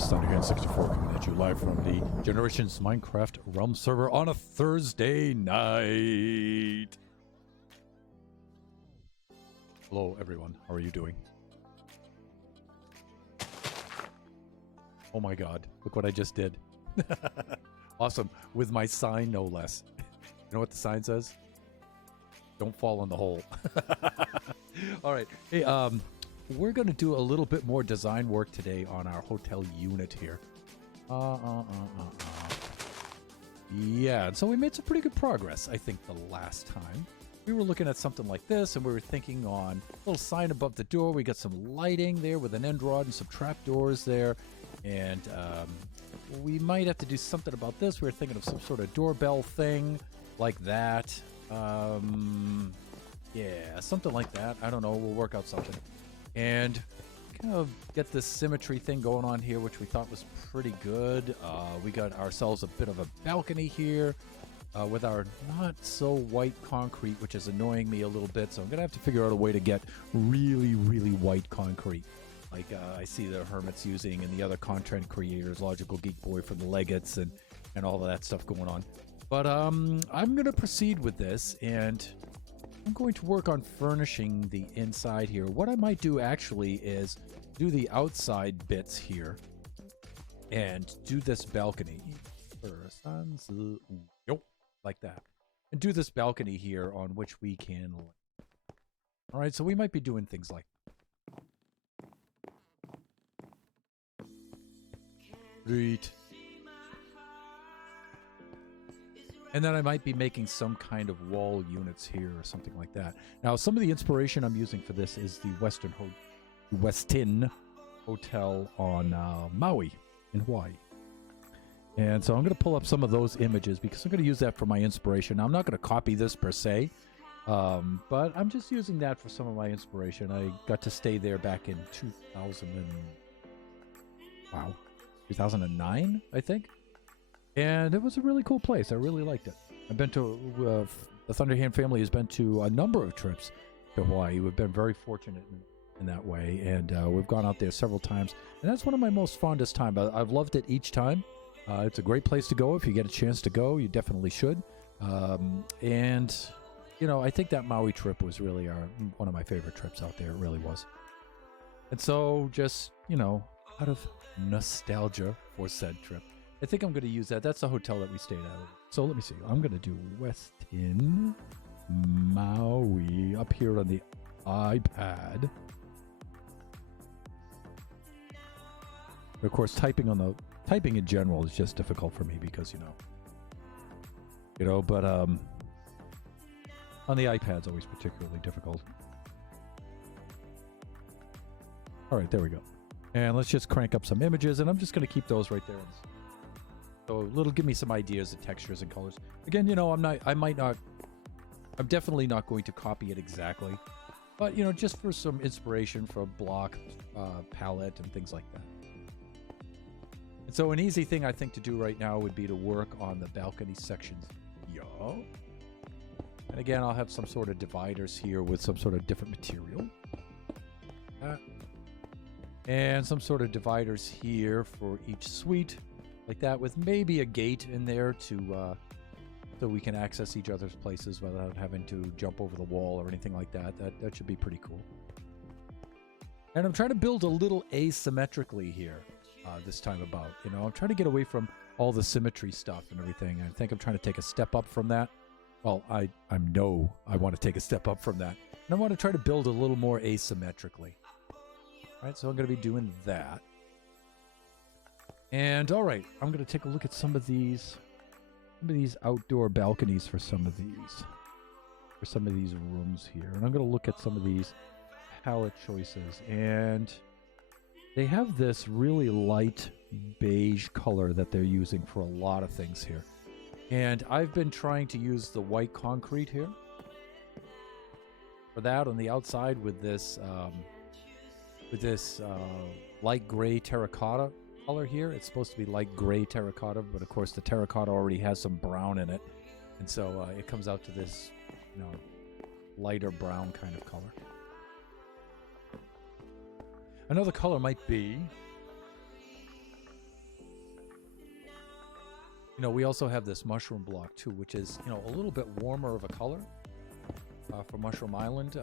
Chris Thunderhand64 coming at you live from the Generations Minecraft Realm server on a Thursday night. Hello, everyone. How are you doing? Oh my god, look what I just did. Awesome. With my sign, no less. You know what the sign says? Don't fall in the hole. All right. Hey, we're going to do a little bit more design work today on our hotel unit here. Yeah, and so we made some pretty good progress, I think, the last time. We were looking at something like this, and we were thinking on a little sign above the door. We got some lighting there with an end rod and some trapdoors there. And we might have to do something about this. We were thinking of some sort of doorbell thing like that. Yeah, something like that. I don't know. We'll work out something. And kind of get this symmetry thing going on here, which we thought was pretty good. We got ourselves a bit of a balcony here with our not so white concrete, which is annoying me a little bit. So I'm going to have to figure out a way to get really, really white concrete. Like I see the Hermits using and the other content creators, Logical Geek Boy from the Legates and all of that stuff going on. But I'm going to proceed with this, and I'm going to work on furnishing the inside here. What I might do actually is do the outside bits here and do this balcony. Like that. And do this balcony here on which we can... All right, so we might be doing things like... Great. And then I might be making some kind of wall units here or something like that. Now, some of the inspiration I'm using for this is the Westin Hotel on Maui in Hawaii. And so I'm going to pull up some of those images because I'm going to use that for my inspiration. Now, I'm not going to copy this per se, but I'm just using that for some of my inspiration. I got to stay there back in 2009, I think. And it was a really cool place. I really liked it. I've been to, the Thunderhand family has been to a number of trips to Hawaii. We've been very fortunate in that way. And we've gone out there several times. And that's one of my most fondest times. I've loved it each time. It's a great place to go. If you get a chance to go, you definitely should. And, you know, I think that Maui trip was really one of my favorite trips out there. It really was. And so just, you know, out of nostalgia for said trip, I think I'm going to use that. That's the hotel that we stayed at. So let me see. I'm going to do Westin Maui up here on the iPad. Of course, typing in general is just difficult for me because, but on the iPad's always particularly difficult. All right, there we go. And let's just crank up some images, and I'm just going to keep those right there. So it'll give me some ideas of textures and colors. Again, I'm definitely not going to copy it exactly, but just for some inspiration for a block palette and things like that. And so an easy thing I think to do right now would be to work on the balcony sections. And again, I'll have some sort of dividers here with some sort of different material. And some sort of dividers here for each suite. Like that, with maybe a gate in there to so we can access each other's places without having to jump over the wall or anything like that. That should be pretty cool. And I'm trying to build a little asymmetrically here this time about. I'm trying to get away from all the symmetry stuff and everything. I think I'm trying to take a step up from that. Well, I want to take a step up from that. And I want to try to build a little more asymmetrically. All right, so I'm going to be doing that. And all right, I'm going to take a look at some of these outdoor balconies for some of these rooms here. And I'm going to look at some of these palette choices. And they have this really light beige color that they're using for a lot of things here. And I've been trying to use the white concrete here for that on the outside with this light gray terracotta color here. It's supposed to be light gray terracotta, but of course the terracotta already has some brown in it, and so it comes out to this lighter brown kind of color. Another color might be we also have this mushroom block too, which is, a little bit warmer of a color for Mushroom Island.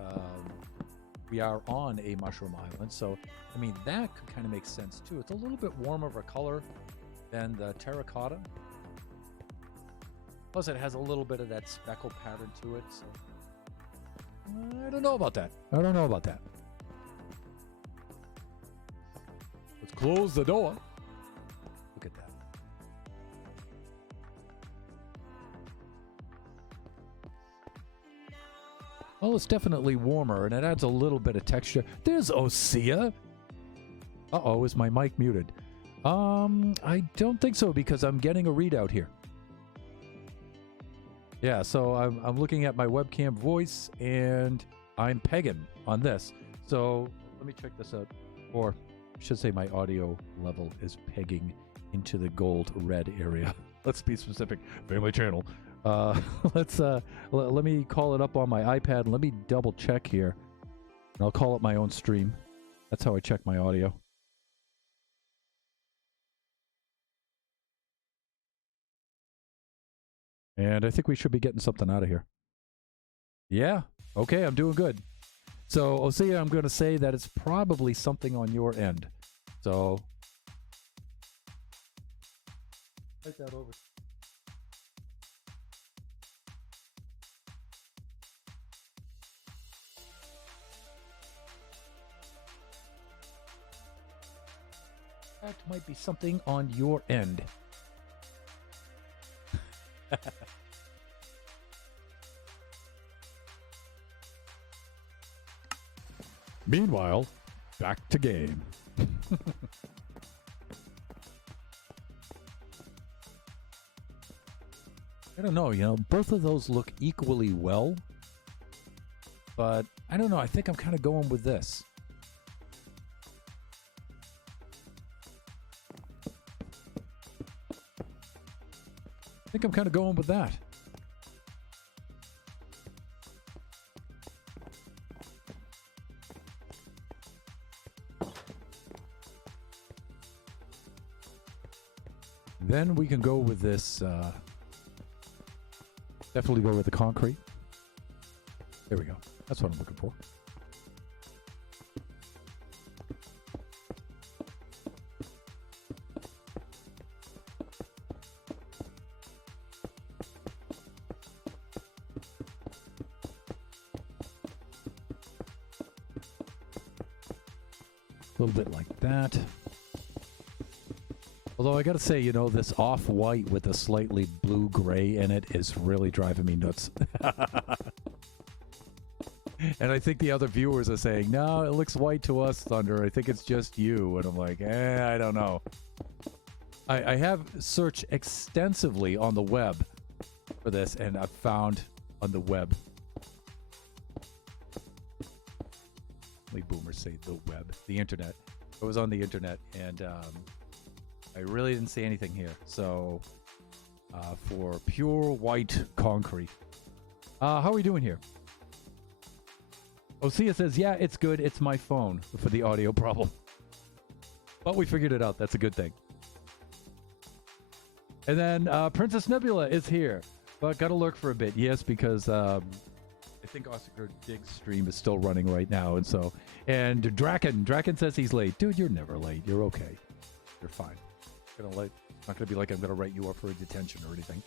We are on a mushroom island, so that could kind of make sense too. It's a little bit warmer of a color than the terracotta. Plus, it has a little bit of that speckle pattern to it. So I don't know about that. Let's close the door. Look at that. Well, it's definitely warmer, and it adds a little bit of texture. There's Osea. Uh-oh, is my mic muted? I don't think so, because I'm getting a readout here. Yeah, so I'm looking at my webcam voice, and I'm pegging on this. So let me check this out. Or I should say my audio level is pegging into the gold red area. Let's be specific. Family channel. Let me call it up on my iPad and let me double check here. And I'll call it my own stream. That's how I check my audio. And I think we should be getting something out of here. Yeah. Okay, I'm doing good. So, Osea, I'm going to say that it's probably something on your end. So, write that over. That might be something on your end. Meanwhile, back to game. I don't know, both of those look equally well. But I don't know, I think I'm kind of going with this. I think I'm kind of going with that. Then we can go with this, definitely go with the concrete. There we go. That's what I'm looking for. A little bit like that. Although I gotta say, this off-white with a slightly blue-gray in it is really driving me nuts. And I think the other viewers are saying, no, it looks white to us, Thunder. I think it's just you. And I'm like, I don't know. I have searched extensively on the web for this, and I've found on the web. We boomers say the web, the internet. I was on the internet, and I really didn't see anything here. So, for pure white concrete. How are we doing here? Osea says, yeah, it's good. It's my phone for the audio problem. But we figured it out. That's a good thing. And then Princess Nebula is here. But got to lurk for a bit. Yes, because I think Oscar Dig's stream is still running right now. And Draken says he's late. Dude, you're never late. You're okay. You're fine. Not going to be like I'm going to write you up for a detention or anything.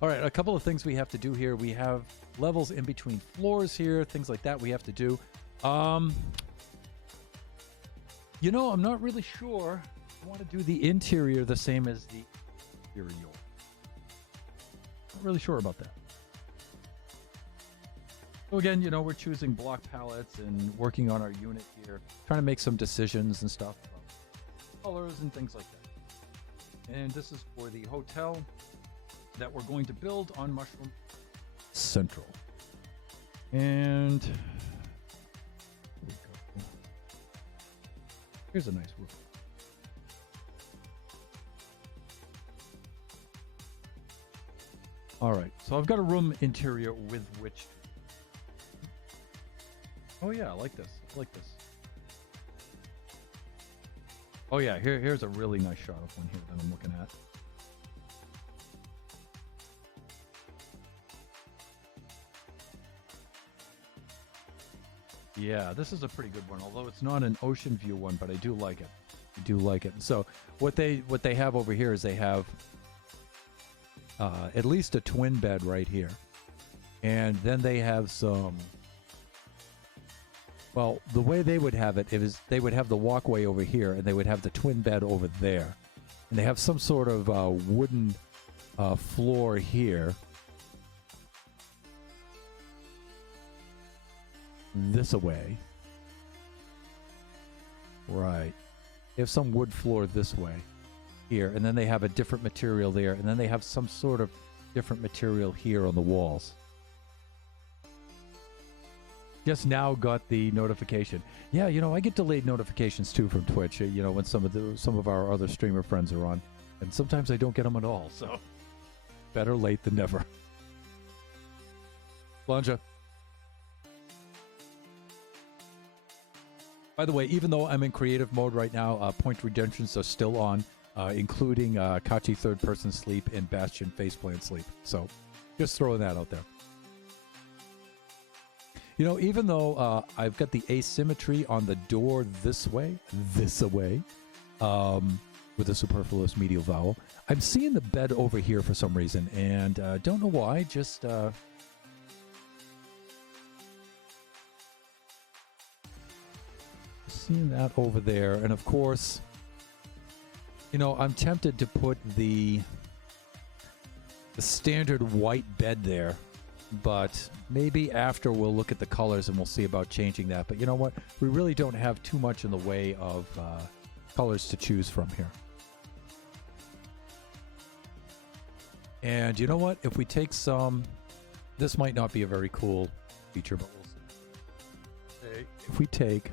All right, a couple of things we have to do here. We have levels in between floors here, things like that we have to do. I'm not really sure. I want to do the interior the same as the exterior. Not really sure about that. So again, we're choosing block palettes and working on our unit here, trying to make some decisions and stuff about colors and things like that. And this is for the hotel that we're going to build on Mushroom Central. And here's a nice roof. All right, so I've got a room interior with which. Oh yeah, I like this. Oh yeah, here's a really nice shot of one here that I'm looking at. Yeah, this is a pretty good one, although it's not an ocean view one, but I do like it. I do like it. So what they have over here is they have at least a twin bed right here. And then they have some, well, the way they would have it is they would have the walkway over here and they would have the twin bed over there. And they have some sort of wooden floor here. This away. Right. They have some wood floor this way. Here. And then they have a different material there. And then they have some sort of different material here on the walls. Just now got the notification. Yeah, you know, I get delayed notifications too from Twitch, you know, when some of our other streamer friends are on. And sometimes I don't get them at all, so better late than never. Blanja. By the way, even though I'm in creative mode right now, point redemptions are still on, including Kachi third person sleep and Bastion faceplant sleep. So just throwing that out there. You know, even though I've got the asymmetry on the door this way, with a superfluous medial vowel, I'm seeing the bed over here for some reason, and don't know why, just... seeing that over there, and of course, you know, I'm tempted to put the standard white bed there, but maybe after we'll look at the colors and we'll see about changing that. But you know what? We really don't have too much in the way of colors to choose from here. And you know what? If we take some, this might not be a very cool feature, but we'll see. If we take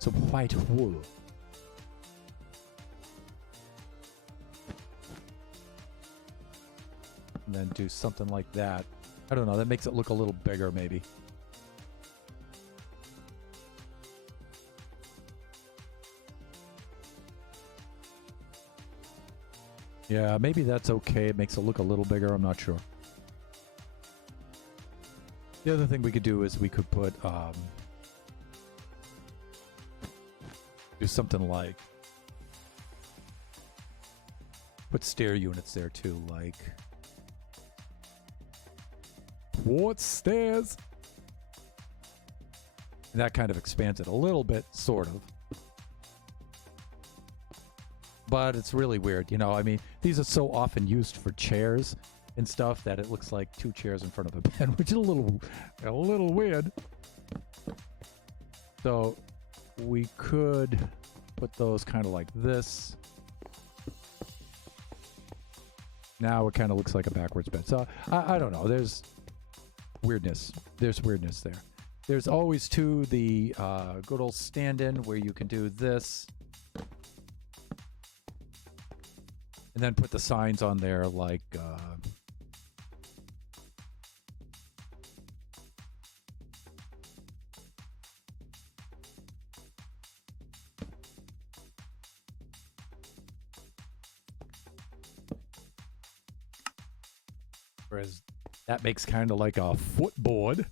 some white wool. And then do something like that. I don't know, that makes it look a little bigger maybe. Yeah, maybe that's okay. It makes it look a little bigger, I'm not sure. The other thing we could do is we could put do something like put stair units there too, like what stairs? And that kind of expands it a little bit, sort of. But it's really weird, you know. I mean, these are so often used for chairs and stuff that it looks like two chairs in front of a bed, which is a little weird. So we could put those kind of like this. Now it kind of looks like a backwards bed. So I don't know. There's weirdness. There's weirdness there. There's always too the good old stand-in where you can do this. And then put the signs on there like whereas that makes kind of like a footboard.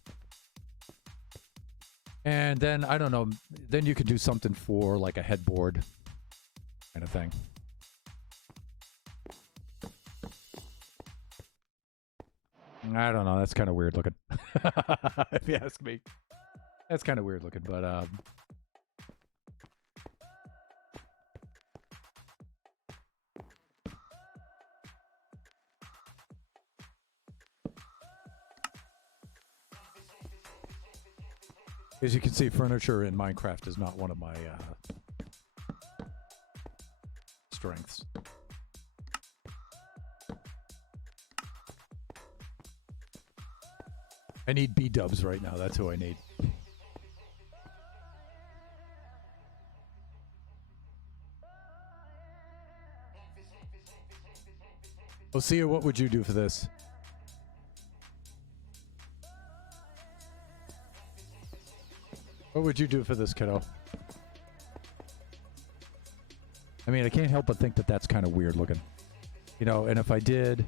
And then, I don't know, then you could do something for like a headboard kind of thing. I don't know, that's kind of weird looking. If you ask me. That's kind of weird looking, but as you can see, furniture in Minecraft is not one of my strengths. I need B-dubs right now. That's who I need. Osea, what would you do for this? What would you do for this, kiddo? I mean, I can't help but think that that's kind of weird looking. You know, and if I did...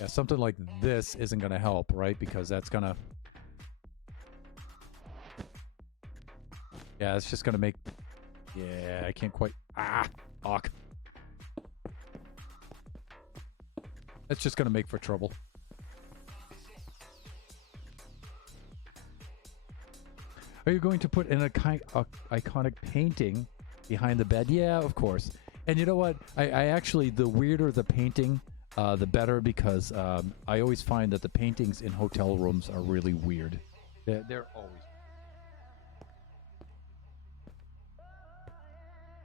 Yeah, something like this isn't going to help, right? Because that's going to... Yeah, it's just going to make... Yeah, I can't quite... Ah! Fuck. That's just going to make for trouble. Are you going to put an iconic painting behind the bed? Yeah, of course. And you know what? I actually, the weirder the painting, the better, because I always find that the paintings in hotel rooms are really weird. They're always...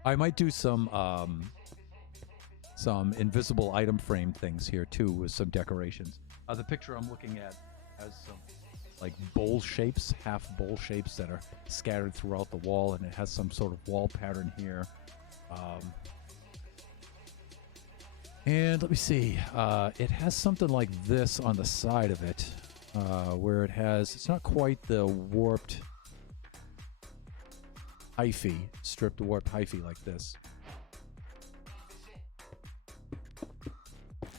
I might do some invisible item frame things here too with some decorations. The picture I'm looking at has some like bowl shapes, half bowl shapes that are scattered throughout the wall, and it has some sort of wall pattern here. And let me see. It has something like this on the side of it, where it has, it's not quite the warped hyphae, stripped warped hyphae like this.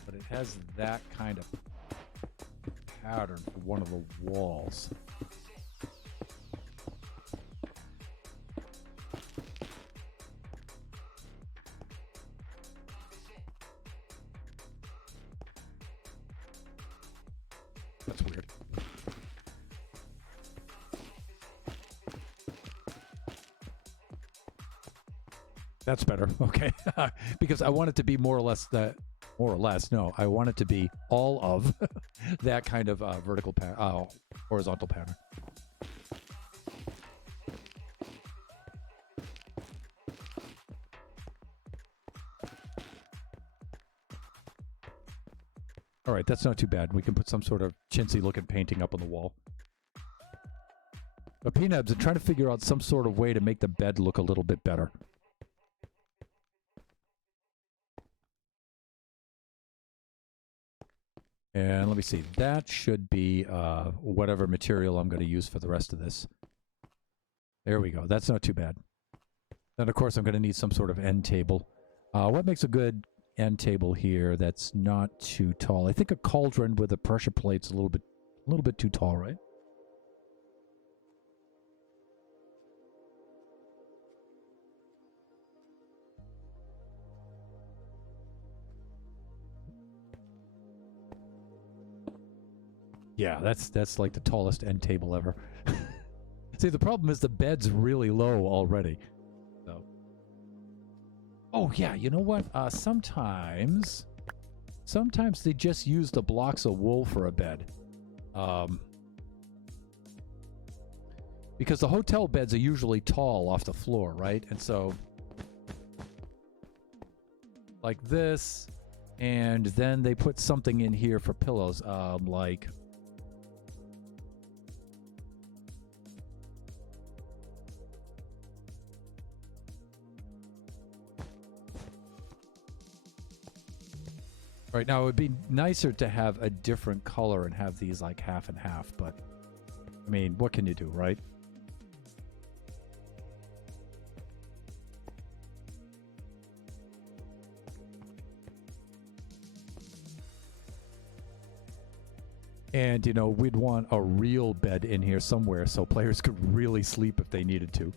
But it has that kind of pattern for one of the walls. That's weird. That's better. Okay. Because I want it to be more or less that, no, I want it to be all of that kind of horizontal pattern. All right, that's not too bad. We can put some sort of chintzy looking painting up on the wall. But Peanuts, I'm trying to figure out some sort of way to make the bed look a little bit better. And let me see, that should be whatever material I'm going to use for the rest of this. There we go, that's not too bad. Then of course I'm going to need some sort of end table. What makes a good end table here that's not too tall? I think a cauldron with a pressure plate's a little bit too tall, right? Yeah, that's like the tallest end table ever. See, the problem is the bed's really low already. So. Oh yeah, you know what? Sometimes they just use the blocks of wool for a bed. Because the hotel beds are usually tall off the floor, right? And so like this, and then they put something in here for pillows, like right now, it would be nicer to have a different color and have these like half and half, but I mean, what can you do, right? And, you know, we'd want a real bed in here somewhere so players could really sleep if they needed to.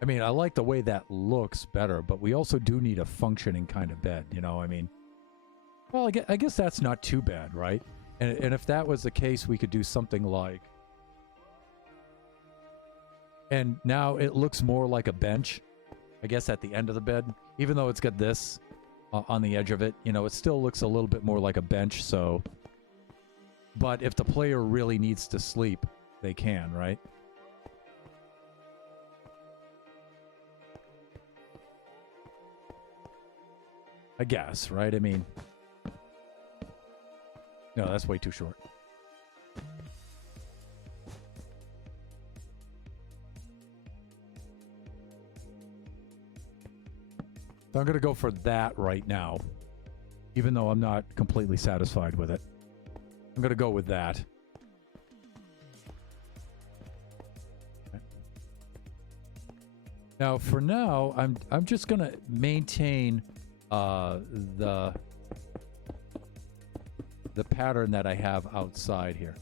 I mean, I like the way that looks better, but we also do need a functioning kind of bed, you know? I mean, well, I guess that's not too bad, right? And if that was the case, we could do something like... And now it looks more like a bench, I guess, at the end of the bed. Even though it's got this on the edge of it, you know, it still looks a little bit more like a bench, so... But if the player really needs to sleep, they can, right? I guess, right? I mean, no, that's way too short. So I'm going to go for that right now, even though I'm not completely satisfied with it. I'm going to go with that. Okay. Now, for now, I'm just going to maintain the pattern that I have outside here.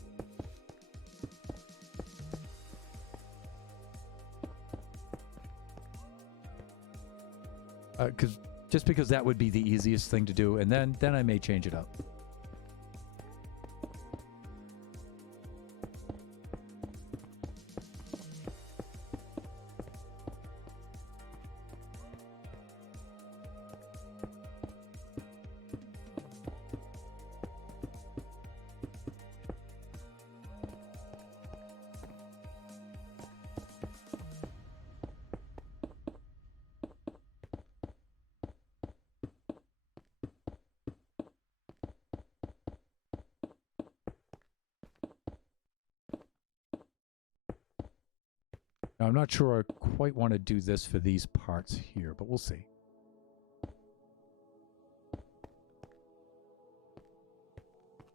Because that would be the easiest thing to do, and then I may change it up. Now, I'm not sure I quite want to do this for these parts here, but we'll see.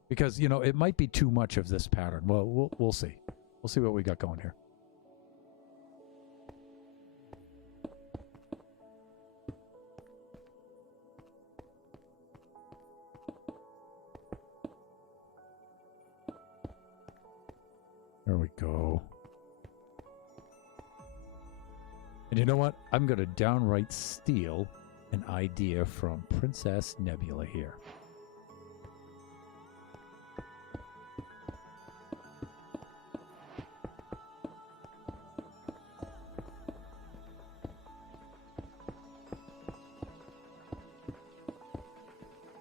Because, you know, it might be too much of this pattern. Well, we'll see. We'll see what we got going here. There we go. And you know what? I'm going to downright steal an idea from Princess Nebula here.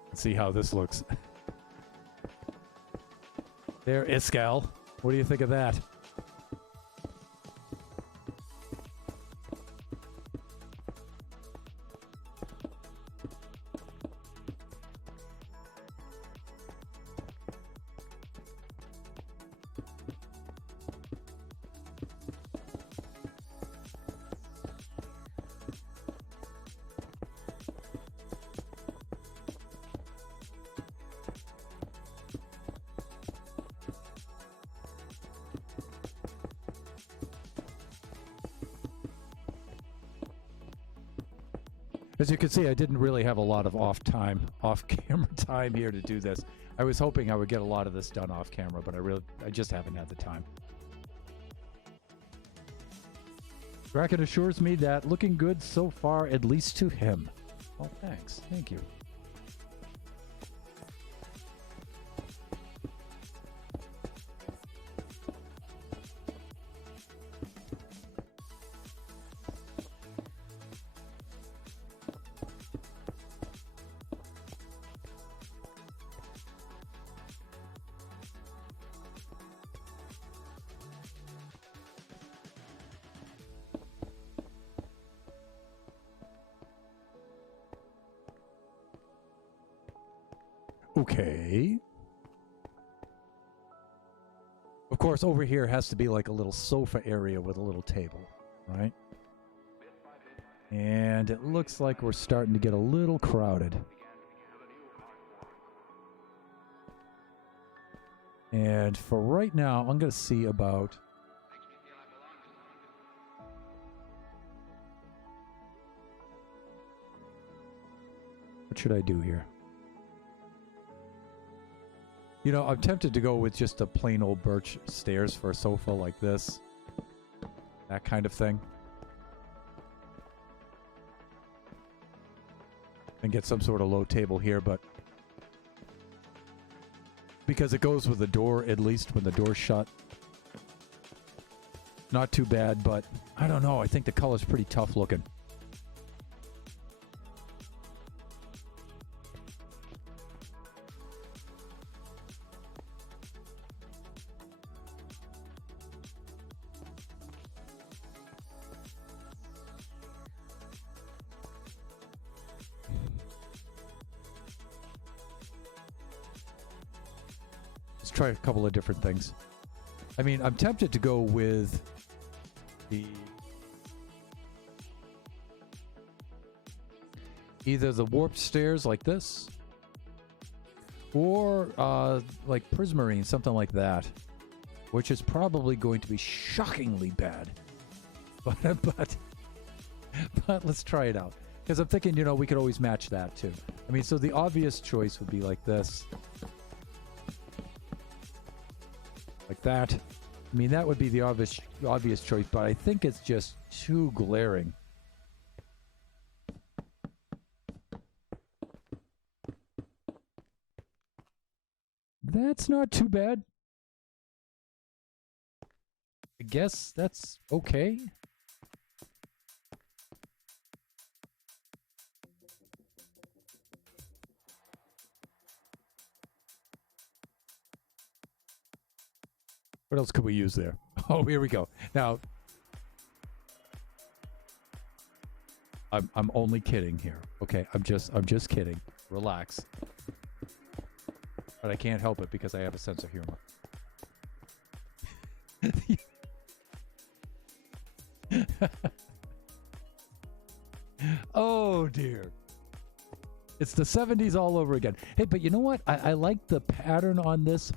Let's see how this looks. There, Iskall. What do you think of that? As you can see, I didn't really have a lot of off-camera time here to do this. I was hoping I would get a lot of this done off camera, but I just haven't had the time. Bracken assures me that looking good so far, at least to him. Well, thanks. Thank you. Okay. Of course, over here has to be like a little sofa area with a little table, right? And it looks like we're starting to get a little crowded. And for right now, I'm going to see about... What should I do here? You know, I'm tempted to go with just a plain old birch stairs for a sofa like this. That kind of thing. And get some sort of low table here, but... because it goes with the door, at least when the door's shut. Not too bad, but I don't know. I think the color's pretty tough looking. try a couple of different things. I mean, I'm tempted to go with the either the warped stairs like this, or like Prismarine, something like that, which is probably going to be shockingly bad. But let's try it out, because I'm thinking, we could always match that too. I mean, so the obvious choice would be like this, like that. I mean, that would be the obvious choice, but I think it's just too glaring. That's not too bad. I guess that's okay. What else could we use there? Oh, here we go. Now, I'm only kidding here. Okay, I'm just kidding. Relax. But I can't help it because I have a sense of humor. Oh dear. It's the 70s all over again. Hey, but you know what? I like the pattern on this.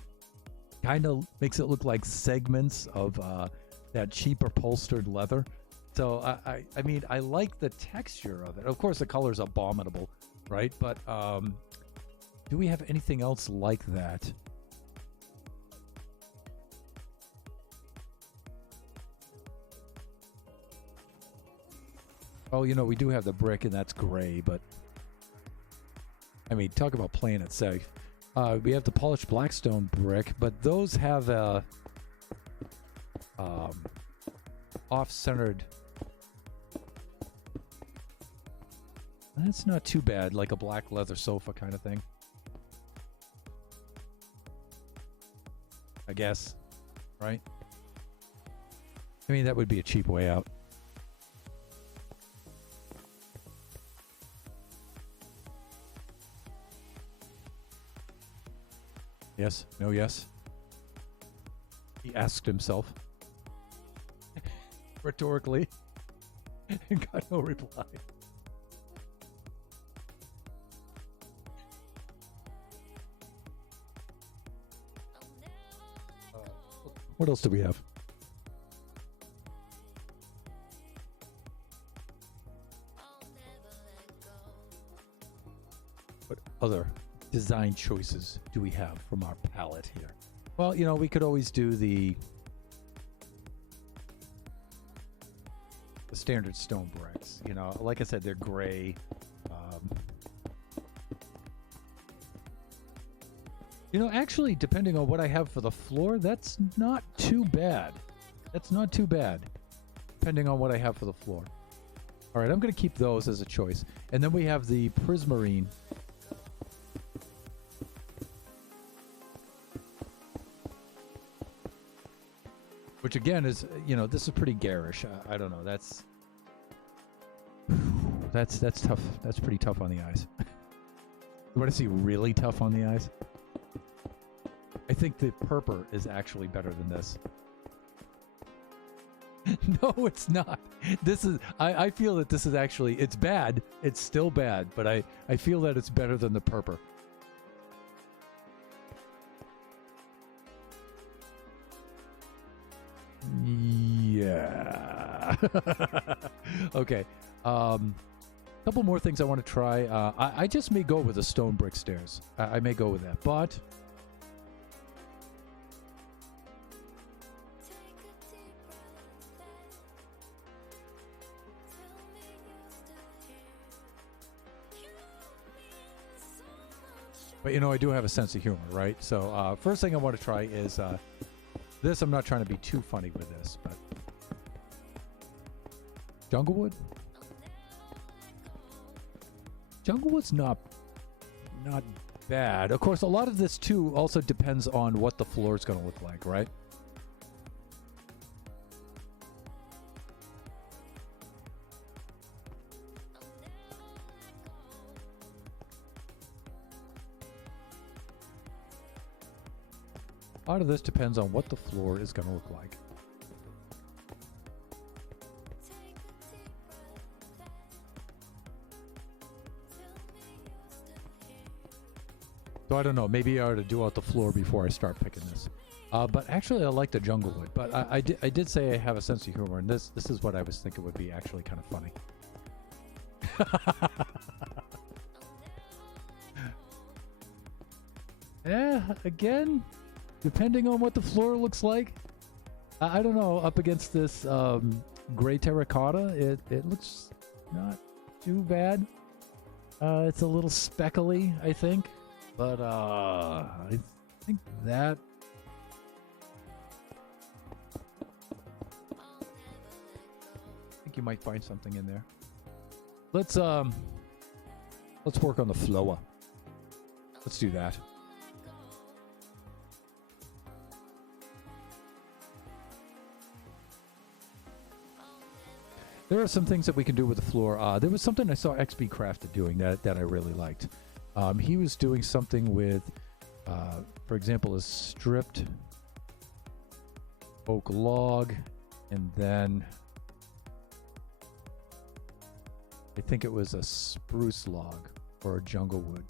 Kind of makes it look like segments of that cheap upholstered leather. So I mean, I like the texture of it. Of course, the color's abominable, right? But do we have anything else like that? Oh, we do have the brick, and that's gray, but I mean, talk about playing it safe. We have the polished blackstone brick, but those have a off-centered. That's not too bad, like a black leather sofa kind of thing. I guess, right? I mean, that would be a cheap way out. Yes? No, yes? He asked himself. Rhetorically. And got no reply. What else do we have? What other design choices do we have from our palette here? Well, we could always do the standard stone bricks. Like I said, they're gray. Actually, depending on what I have for the floor, that's not too bad. That's not too bad, depending on what I have for the floor. All right, I'm going to keep those as a choice. And then we have the Prismarine. Which again is, this is pretty garish. I don't know. That's tough. That's pretty tough on the eyes. You want to see really tough on the eyes? I think the purple is actually better than this. No, it's not. This is. I feel that this is actually. It's bad. It's still bad, but I feel that it's better than the purple. Yeah. Okay. Couple more things I want to try. I just may go with the stone brick stairs. I may go with that, but I do have a sense of humor, right? So first thing I want to try is this. I'm not trying to be too funny with this, but Junglewood. Junglewood's not bad. Of course, a lot of this too also depends on what the floor is going to look like, right? A lot of this depends on what the floor is going to look like. So I don't know. Maybe I ought to do out the floor before I start picking this. But actually, I like the jungle wood. But I did say I have a sense of humor, and this is what I was thinking would be actually kind of funny. Yeah, again, depending on what the floor looks like. I don't know. Up against this gray terracotta, it looks not too bad. It's a little speckly, I think. But I think that... I think you might find something in there. Let's work on the floor. Let's do that. There are some things that we can do with the floor. There was something I saw XB Crafted doing that I really liked. He was doing something with, for example, a stripped oak log, and then I think it was a spruce log or a jungle wood,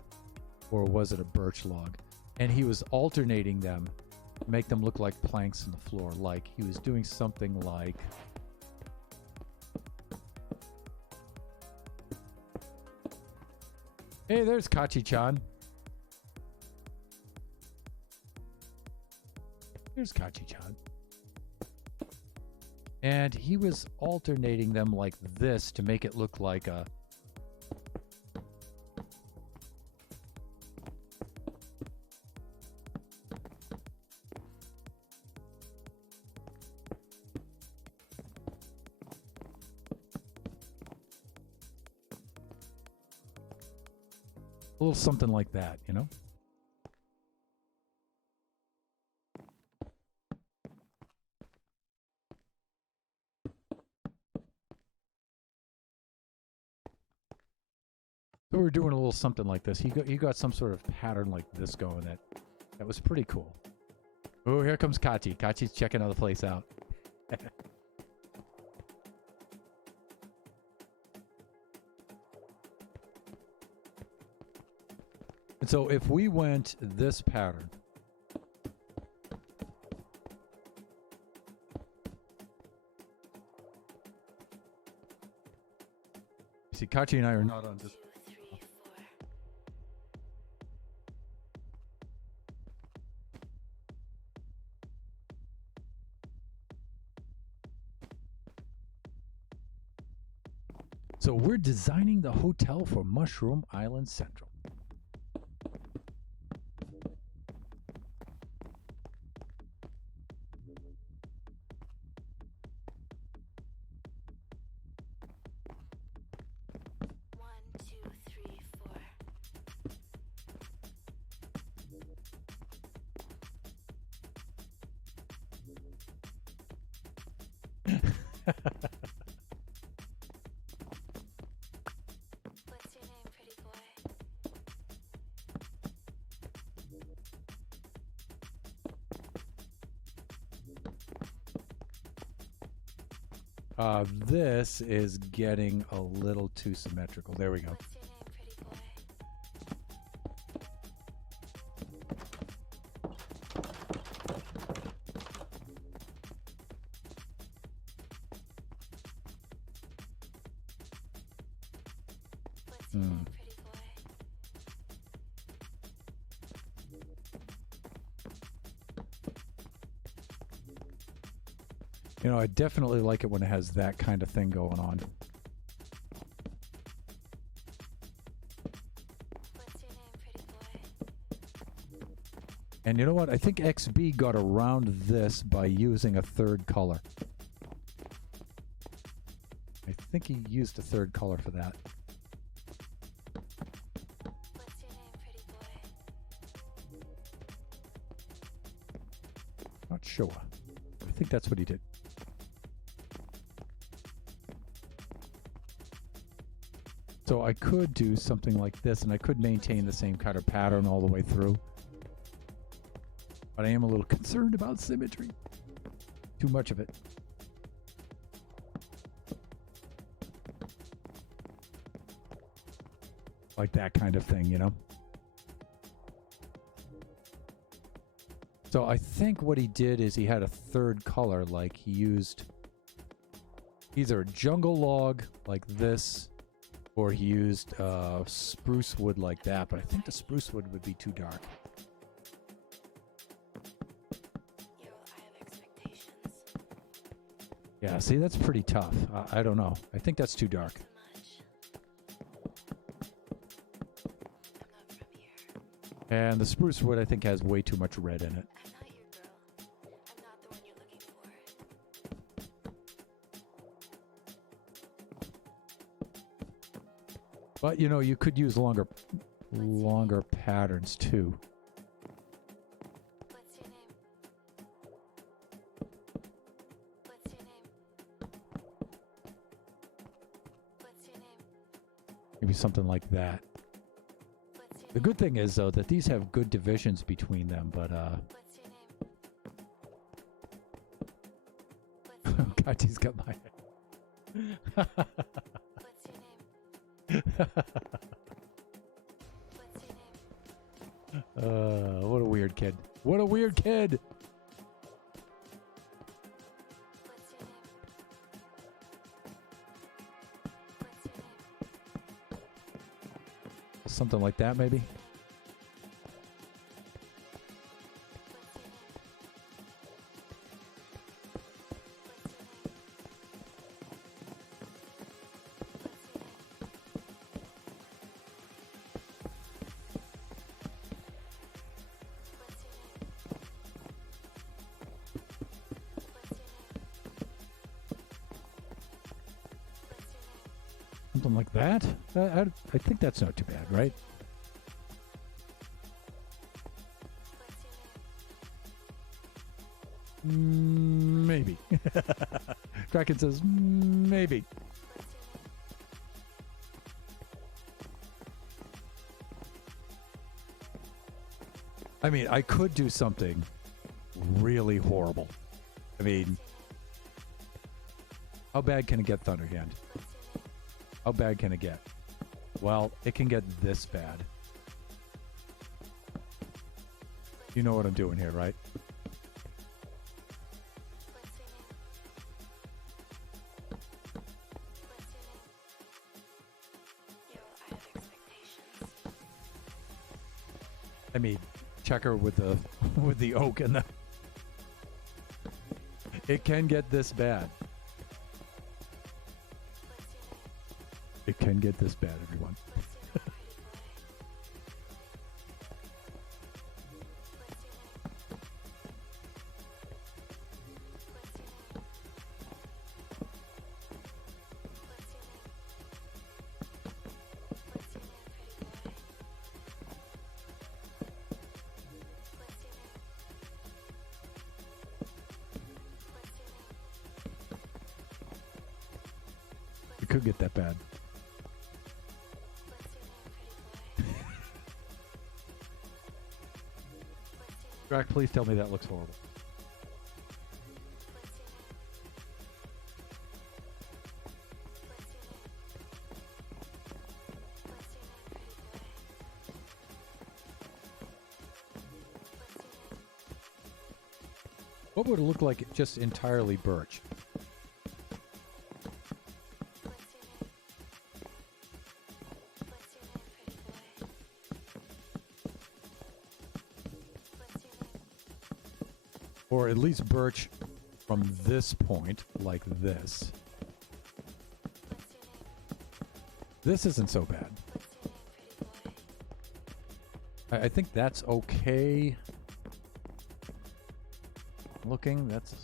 or was it a birch log? And he was alternating them to make them look like planks in the floor. Like he was doing something like... Hey, there's Kachi-chan. There's Kachi-chan. And he was alternating them like this to make it look like a... a little something like that, you know? So we were doing a little something like this. He got some sort of pattern like this going that was pretty cool. Oh, here comes Kachi. Kachi's checking the place out. And so if we went this pattern, see, Kachi and I are not on this. So we're designing the hotel for Mushroom Island Central. What's your name, pretty boy? This is getting a little too symmetrical. There we go. What's your name, pretty boy? What's your name, pretty boy? You know, I definitely like it when it has that kind of thing going on. What's your name, pretty boy? And you know what? I think XB got around this by using a third color. I think he used a third color for that. What's your name, pretty boy? Not sure. I think that's what he did. So I could do something like this, and I could maintain the same kind of pattern all the way through. But I am a little concerned about symmetry. Too much of it. Like that kind of thing, you know? So I think what he did is he had a third color, like he used either a jungle log like this, or he used spruce wood like that, but I think the spruce wood would be too dark. Yo, I have expectations. Yeah, see, that's pretty tough. I don't know. I think that's too dark. Too much. I'm not from here. And the spruce wood, I think, has way too much red in it. I'm not your girl. I'm not the one you're looking for. But, you know, you could use longer patterns, too. What's your name? What's your name? What's your name? Maybe something like that. What's your The good thing is, though, that these have good divisions between them, but, What's your name? God, he's got my What's your name? What's your name? what a weird kid. What a weird kid! What's your name? What's your name? Something like that, maybe? What's your name? Something like that? I think that's not too bad, right? Maybe. Kraken says, maybe. I mean, I could do something really horrible. I mean, how bad can it get, Thunderhand? How bad can it get? Well, it can get this bad. You know what I'm doing here, right? I mean, checker with the with the oak and the. It can get this bad. It can get this bad, everyone. It could get that bad. Drac, please tell me that looks horrible. What would it look like just entirely birch? Or at least birch from this point, like this. This isn't so bad. I think that's okay. Looking, that's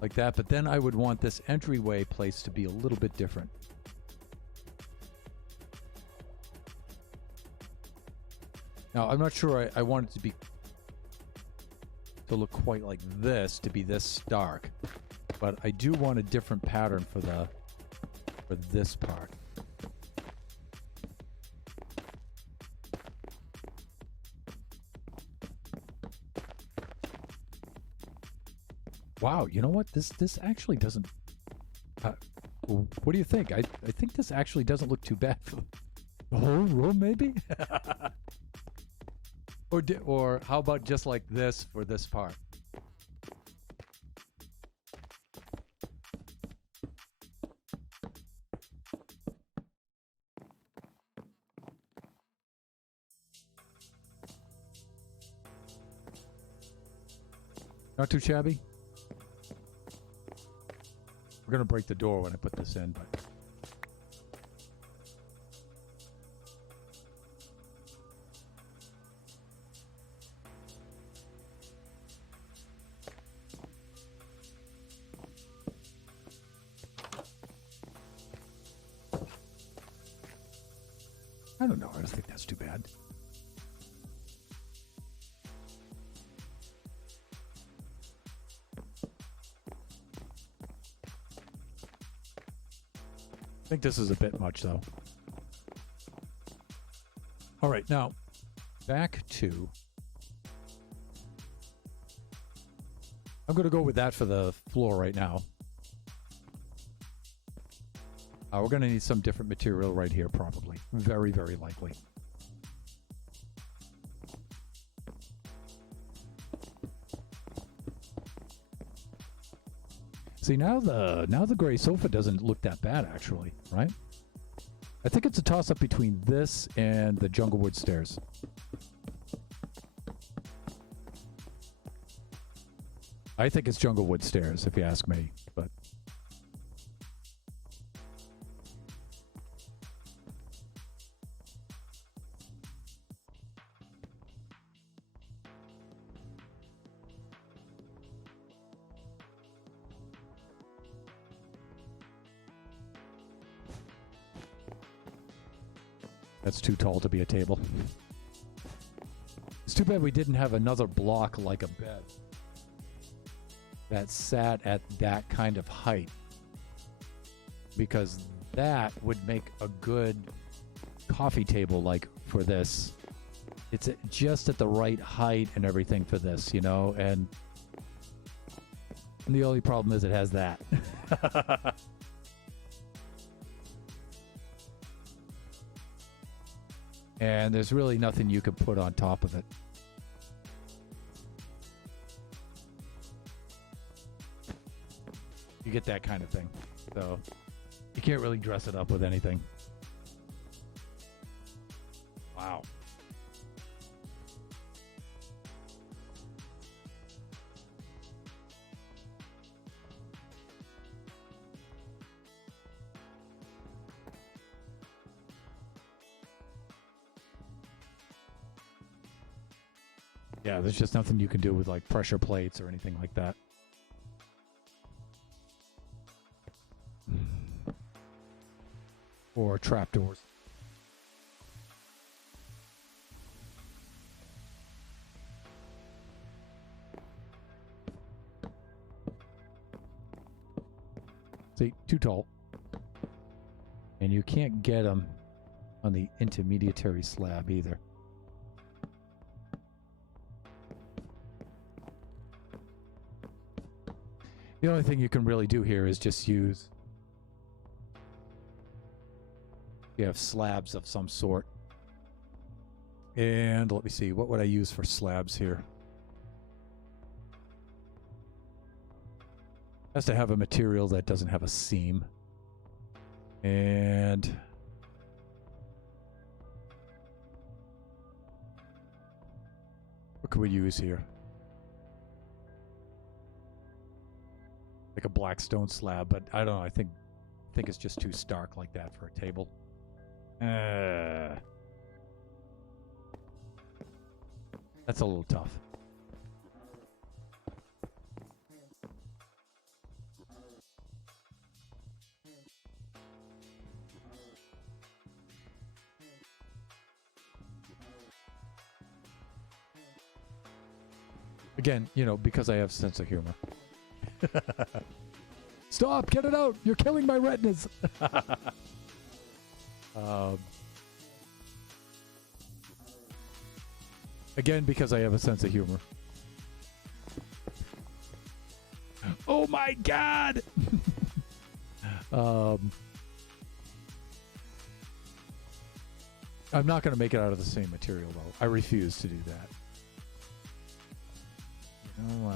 like that, but then I would want this entryway place to be a little bit different. Now, I'm not sure I want it to look quite like this, to be this stark, but I do want a different pattern for this part. Wow, you know what? This actually doesn't. Uh, what do you think? I think this actually doesn't look too bad for the whole room, maybe. Or how about just like this for this part? Not too shabby. We're gonna break the door when I put this in, but I don't know. I don't think that's too bad. I think this is a bit much, though. All right, now back to. I'm going to go with that for the floor right now. We're going to need some different material right here, probably. Very, very likely. See, now the gray sofa doesn't look that bad, actually, right? I think it's a toss-up between this and the Junglewood stairs. I think it's Junglewood stairs, if you ask me, but... That's too tall to be a table. It's too bad we didn't have another block like a bed that sat at that kind of height, because that would make a good coffee table like for this. It's just at the right height and everything for this, you know, and the only problem is it has that. And there's really nothing you could put on top of it. You get that kind of thing. So you can't really dress it up with anything. Wow. Yeah, there's just nothing you can do with like pressure plates or anything like that. Or trapdoors. See, too tall. And you can't get them on the intermediary slab either. The only thing you can really do here is just use... You have slabs of some sort. And let me see, what would I use for slabs here? Has to have a material that doesn't have a seam. And... what could we use here? Like a black stone slab, but I don't know. I think it's just too stark like that for a table. That's a little tough. Again, you know, because I have a sense of humor. Stop! Get it out! You're killing my retinas! Again, because I have a sense of humor. my God! I'm not going to make it out of the same material, though. I refuse to do that. You know,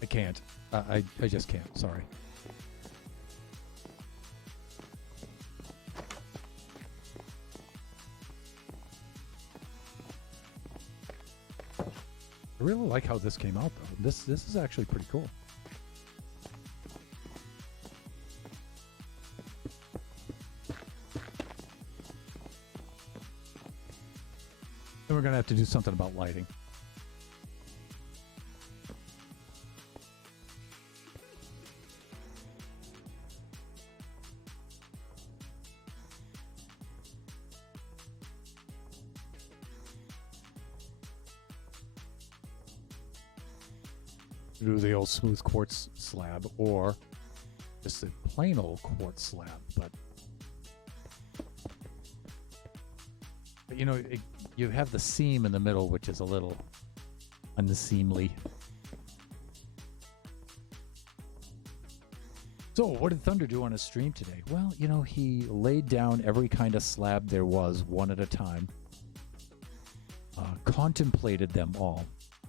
I can't. I just can't. Sorry. I really like how this came out, though. This is actually pretty cool. And we're going to have to do something about lighting. Do the old smooth quartz slab or just a plain old quartz slab, but you know, you have the seam in the middle, which is a little unseemly. So what did Thunder do on his stream today? Well, you know, he laid down every kind of slab there was one at a time, contemplated them all,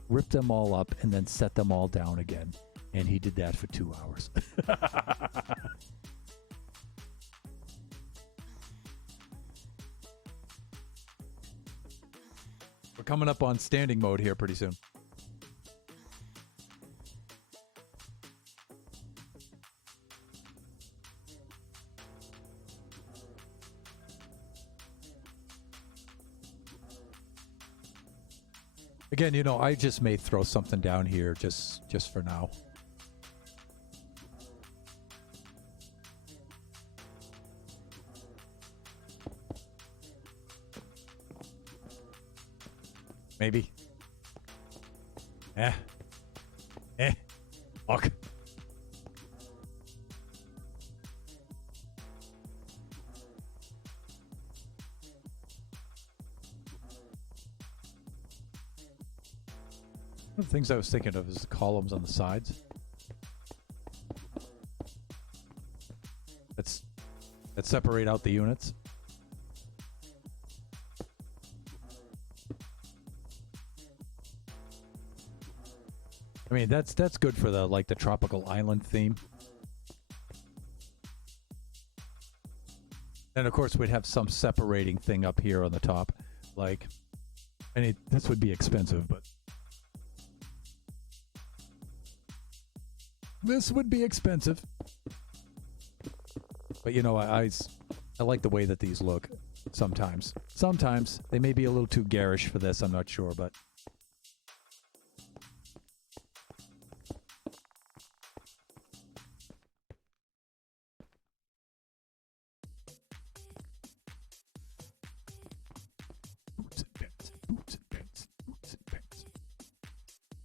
ripped them all up, and then set them all down again. And he did that for 2 hours. We're coming up on standing mode here pretty soon. Again, you know, I just may throw something down here just for now. Maybe. Fuck. One of the things I was thinking of is the columns on the sides. That separate out the units. I mean, that's good for the tropical island theme. And of course, we'd have some separating thing up here on the top, this would be expensive, but this would be expensive. But you know, I like the way that these look. Sometimes they may be a little too garish for this. I'm not sure, but.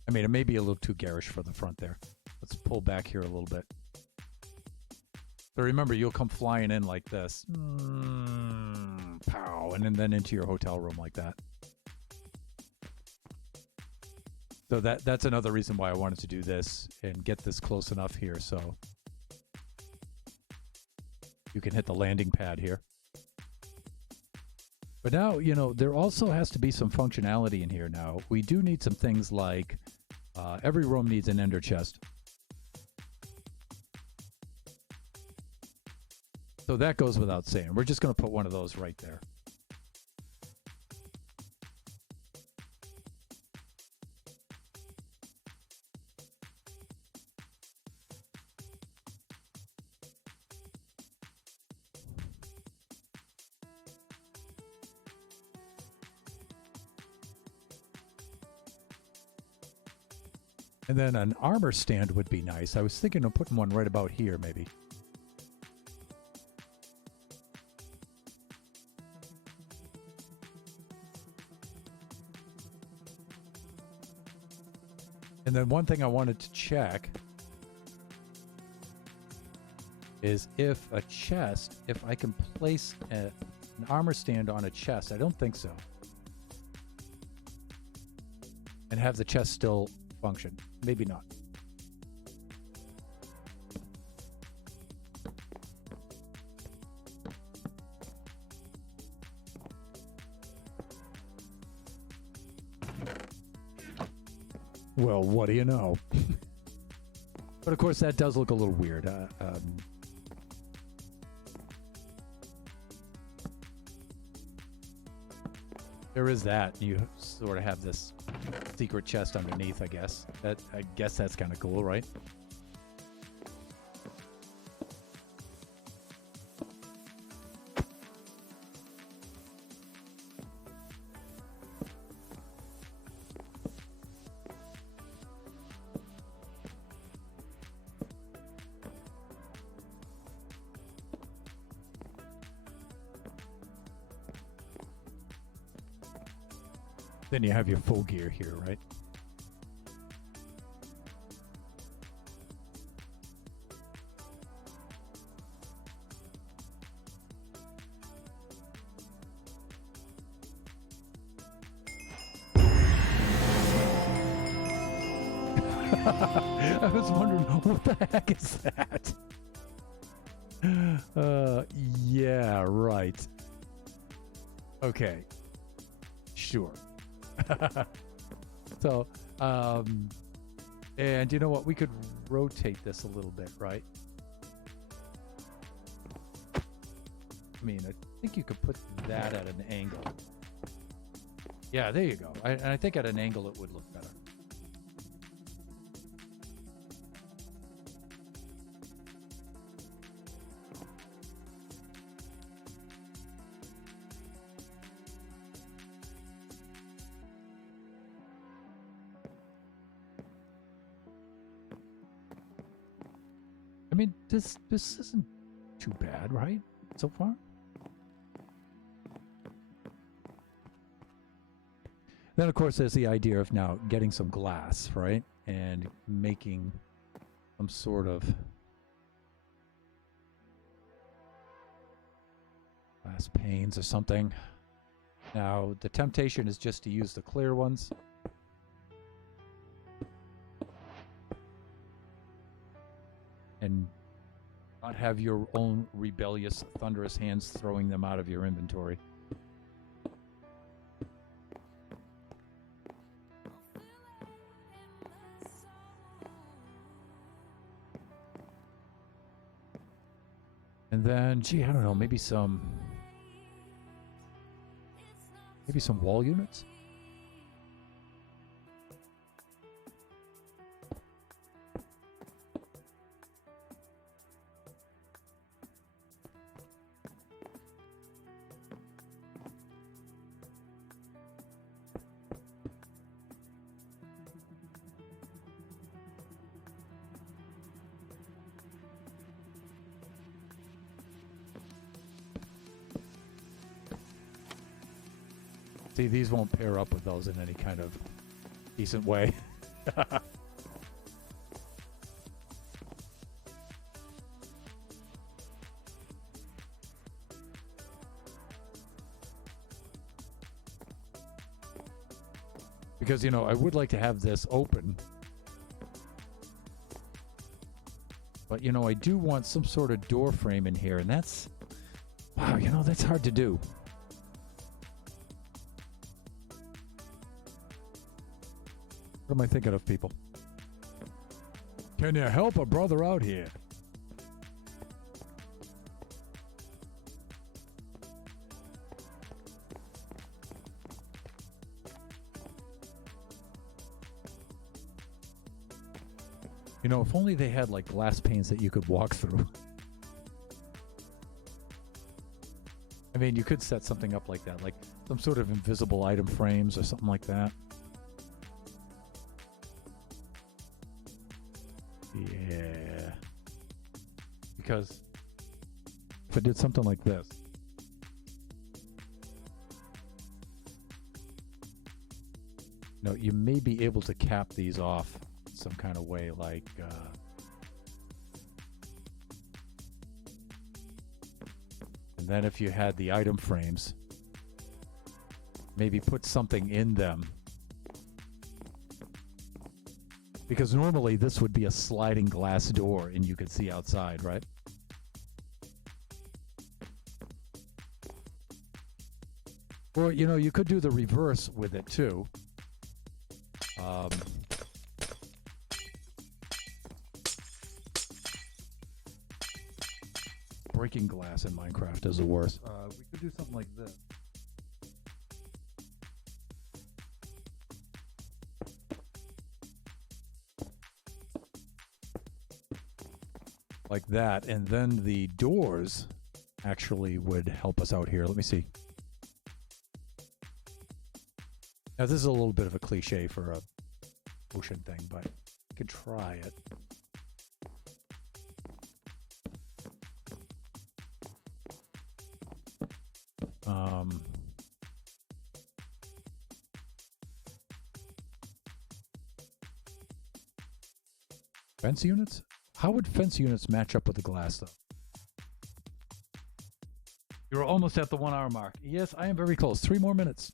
I mean, it may be a little too garish for the front there. Let's pull back here a little bit. So remember, you'll come flying in like this. Pow, and then into your hotel room like that. So that's another reason why I wanted to do this and get this close enough here so you can hit the landing pad here. But now, you know, there also has to be some functionality in here now. We do need some things like every room needs an ender chest. So that goes without saying. We're just going to put one of those right there. And then an armor stand would be nice. I was thinking of putting one right about here, maybe. And then one thing I wanted to check is if a chest, if I can place an armor stand on a chest. I don't think so. And have the chest still function. Maybe not. Well, what do you know? But of course, that does look a little weird. There is that. You sort of have this secret chest underneath, I guess. I guess that's kind of cool, right? Then you have your full gear here, right? I was wondering, what the heck is that? Yeah, right. Okay. Sure. So, and you know what? We could rotate this a little bit, right? I mean, I think you could put that at an angle. Yeah, there you go. And I think at an angle it would look better. I mean, this isn't too bad, right? So far? Then, of course, there's the idea of now getting some glass, right? And making some sort of glass panes or something. Now, the temptation is just to use the clear ones. And not have your own rebellious, thunderous hands throwing them out of your inventory. And then, gee, I don't know, maybe some wall units? See, these won't pair up with those in any kind of decent way. Because, you know, I would like to have this open. But, you know, I do want some sort of door frame in here, and that's... Wow, you know, that's hard to do. What am I thinking of, people? Can you help a brother out here? You know, if only they had like glass panes that you could walk through. I mean, you could set something up like that, like some sort of invisible item frames or something like that. Yeah. Because if I did something like this, no, you may be able to cap these off some kind of way, like then if you had the item frames, maybe put something in them. Because normally this would be a sliding glass door and you could see outside, right? Or, you know, you could do the reverse with it too. Breaking glass in Minecraft is the worst. We could do something like this. Like that, and then the doors actually would help us out here. Let me see. Now this is a little bit of a cliche for a ocean thing, but you could try it. Fence units? How would fence units match up with the glass, though? You're almost at the 1 hour mark. Yes, I am very close. 3 more minutes.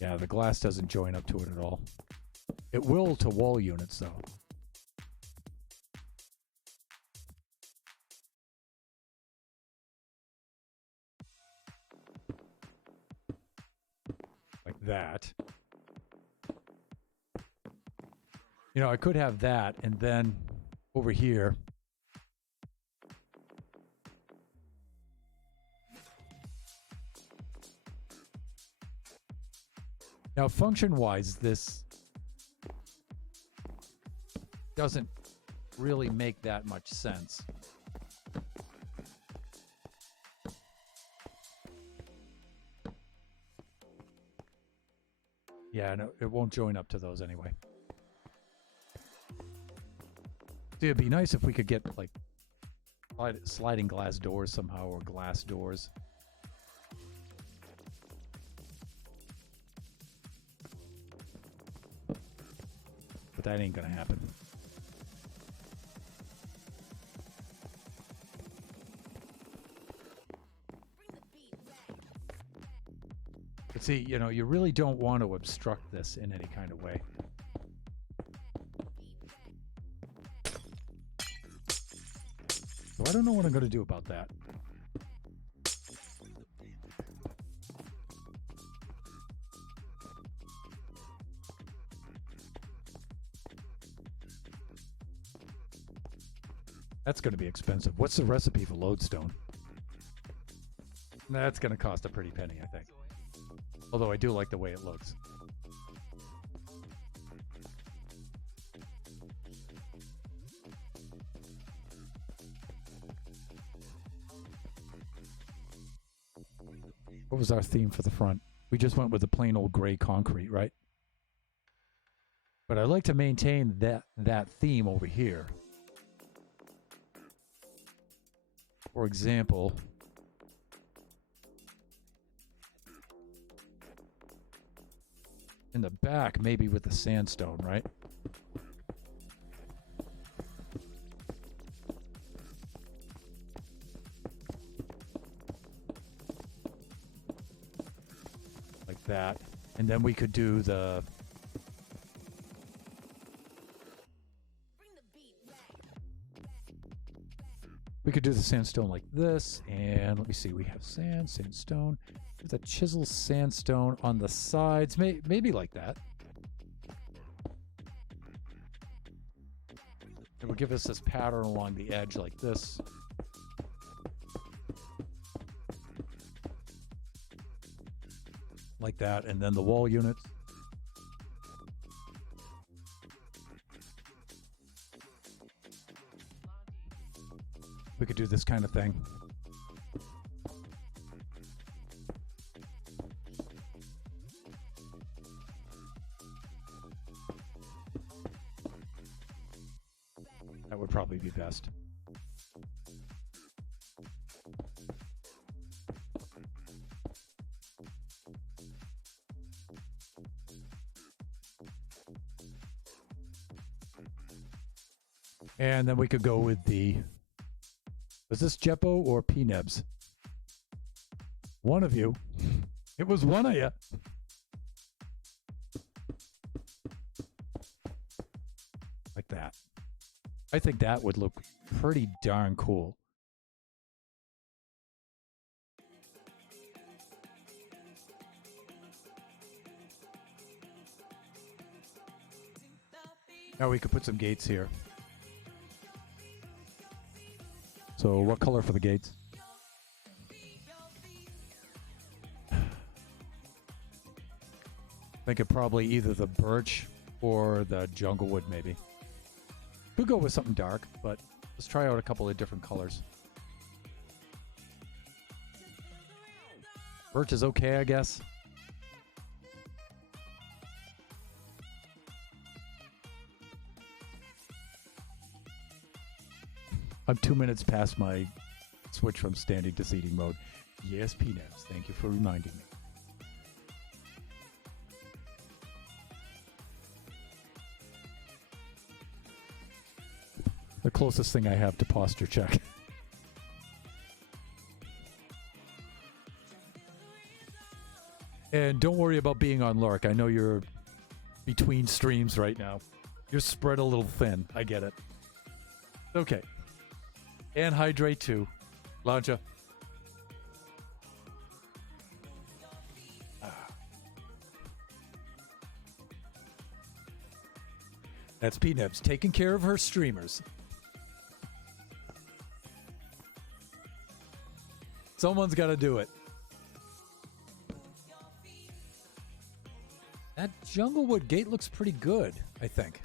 Yeah, the glass doesn't join up to it at all. It will to wall units, though. Like that. You know, I could have that, and then over here, now function-wise, this doesn't really make that much sense. Yeah, no, it won't join up to those anyway. See, it'd be nice if we could get like sliding glass doors somehow, or glass doors. But that ain't gonna happen. But see, you know, you really don't want to obstruct this in any kind of way. So I don't know what I'm going to do about that. That's going to be expensive. What's the recipe for lodestone? That's going to cost a pretty penny, I think. Although I do like the way it looks. What was our theme for the front? We just went with the plain old gray concrete, right? But I'd like to maintain that theme over here. For example, in the back, maybe with the sandstone, right? Like that. And then we could do the... We could do the sandstone like this, and let me see, we have sandstone, with a chisel sandstone on the sides, maybe like that. It will give us this pattern along the edge like this. Like that, and then the wall units. We could do this kind of thing. That would probably be best. And then we could go with the... Was this Jeppo or P-Nebs? One of you. It was one of you. Like that. I think that would look pretty darn cool. Now we could put some gates here. So what color for the gates? I think it probably either the birch or the jungle wood maybe. Could go with something dark, but let's try out a couple of different colors. Birch is okay, I guess. I'm 2 minutes past my switch from standing to seating mode. Yes, P-Nebs, thank you for reminding me. The closest thing I have to posture check. And don't worry about being on Lark. I know you're between streams right now. You're spread a little thin. I get it. Okay. And hydrate too. Lanja. That's P-Nebs taking care of her streamers. Someone's got to do it. That Junglewood gate looks pretty good, I think.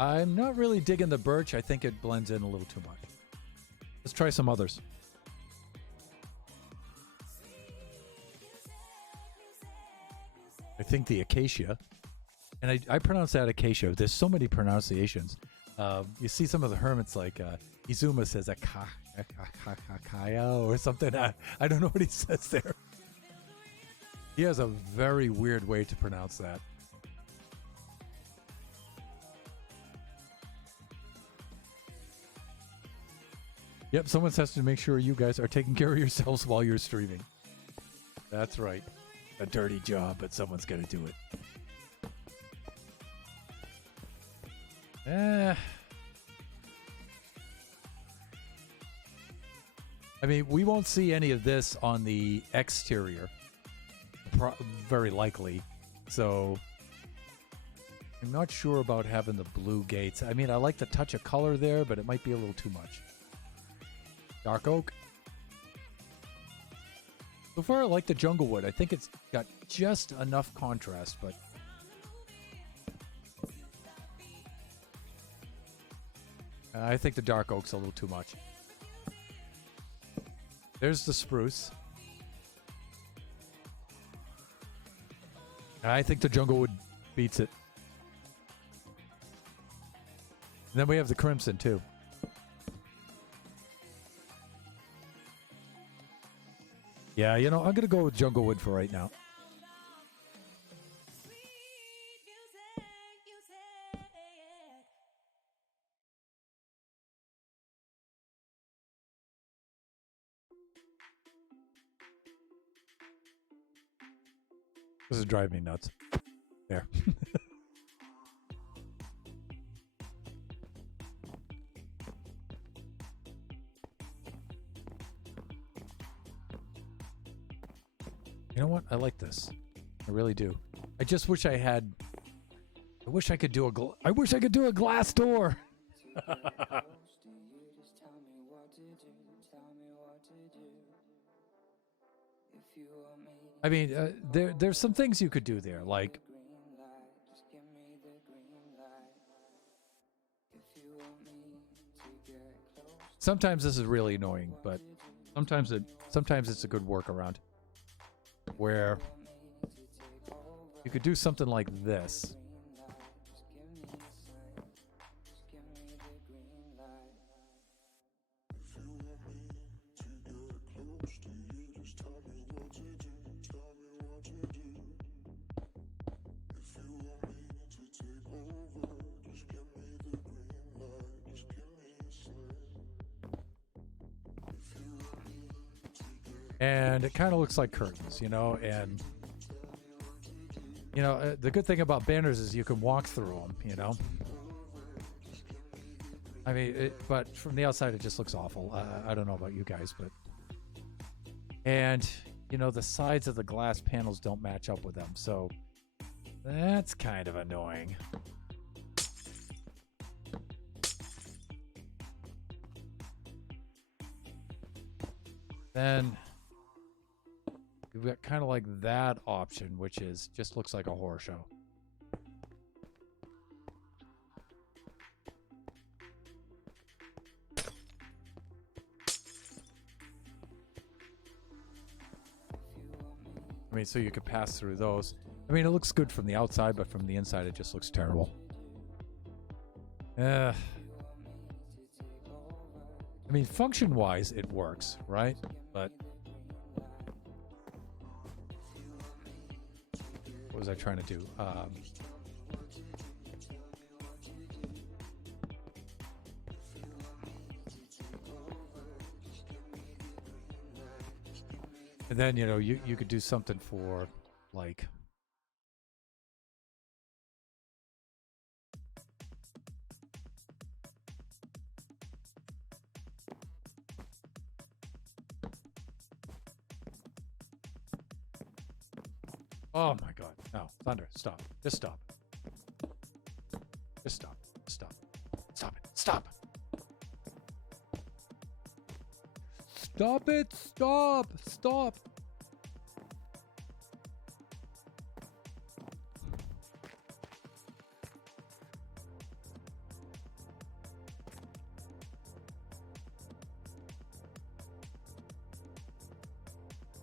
I'm not really digging the birch. I think it blends in a little too much. Let's try some others. I think the acacia, and I pronounce that acacia. There's so many pronunciations. You see some of the hermits like Izuma says akaya or something. I don't know what he says there. He has a very weird way to pronounce that. Yep, someone has to make sure you guys are taking care of yourselves while you're streaming. That's right. A dirty job, but someone's got to do it. I mean, we won't see any of this on the exterior. Very likely. So, I'm not sure about having the blue gates. I mean, I like the touch of color there, but it might be a little too much. Dark oak. So far, I like the Junglewood. I think it's got just enough contrast, but... I think the dark oak's a little too much. There's the spruce. I think the Junglewood beats it. And then we have the crimson, too. Yeah, you know, I'm going to go with Junglewood for right now. This is driving me nuts. There. You know what? I like this. I really do. I just wish I had... I wish I could do I wish I could do a glass door! I mean, there's some things you could do there, like... Sometimes this is really annoying, but sometimes it's a good workaround. Where you could do something like this. And it kind of looks like curtains, and the good thing about banners is you can walk through them. I mean, but from the outside it just looks awful. I don't know about you guys, but and the sides of the glass panels don't match up with them, so that's kind of annoying. Then we've got kind of like that option, which is just looks like a horror show. I mean, so you could pass through those. I mean, it looks good from the outside, but from the inside, it just looks terrible. I mean, function-wise, it works, right? But what was I trying to do? And then, you could do something for, like... Oh my god. No. Thunder, stop. Just stop. Just stop. Stop. Stop it. Stop. Stop it. Stop. Stop.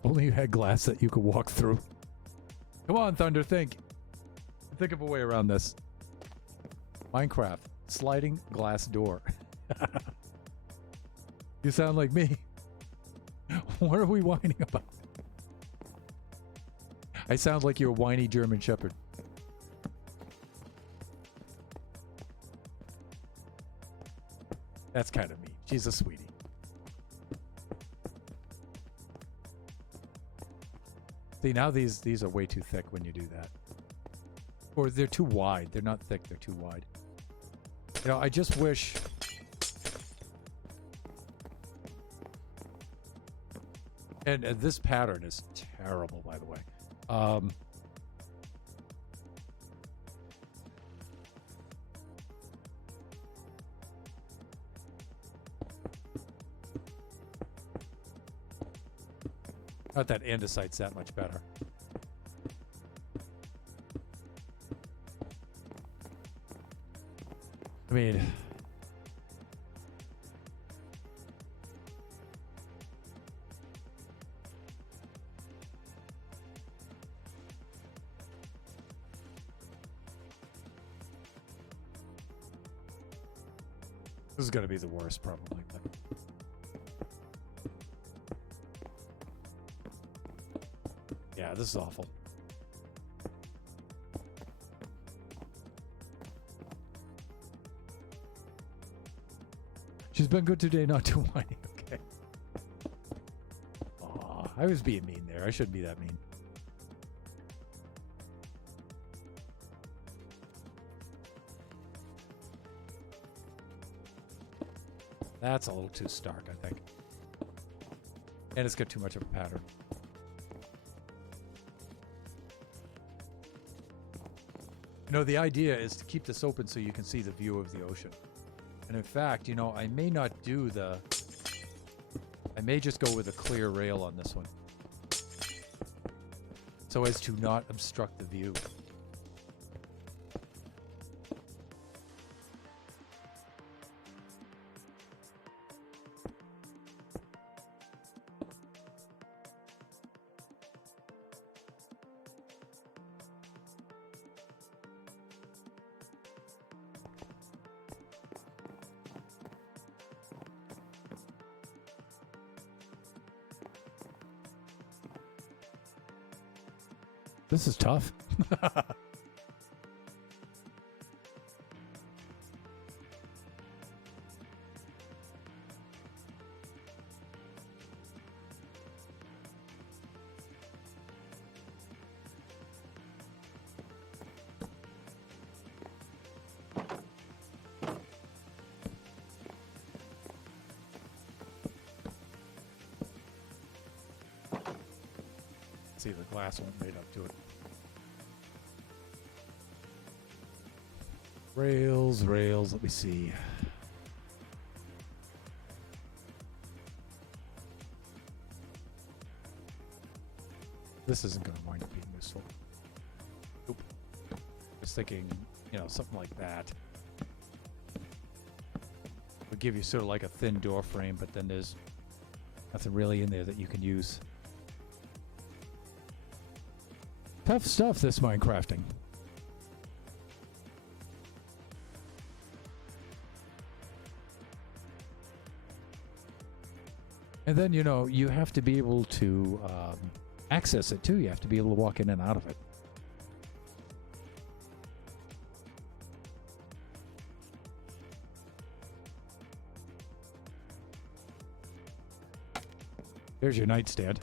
Only you had glass that you could walk through. Come on, Thunder, think. Think of a way around this. Minecraft. Sliding glass door. You sound like me. What are we whining about? I sound like your whiny German Shepherd. That's kind of mean. She's a sweetie. See, now these are way too thick when you do that. Or they're too wide. They're not thick, they're too wide. I just wish... And this pattern is terrible, by the way. Not that andesite's that much better. I mean... This is going to be the worst, probably. But... Yeah, this is awful. She's been good today, not too whiny. Okay. Aw, I was being mean there. I shouldn't be that mean. That's a little too stark, I think. And it's got too much of a pattern. The idea is to keep this open so you can see the view of the ocean. And in fact, I may not do I may just go with a clear rail on this one. So as to not obstruct the view. This is tough. see the glass won't made up to it. Rails, rails. Let me see. This isn't going to wind up being useful. Nope. Just thinking, something like that would give you sort of like a thin door frame, but then there's nothing really in there that you can use. Tough stuff, this Minecrafting. And then, you have to be able to access it too. You have to be able to walk in and out of it. There's your nightstand.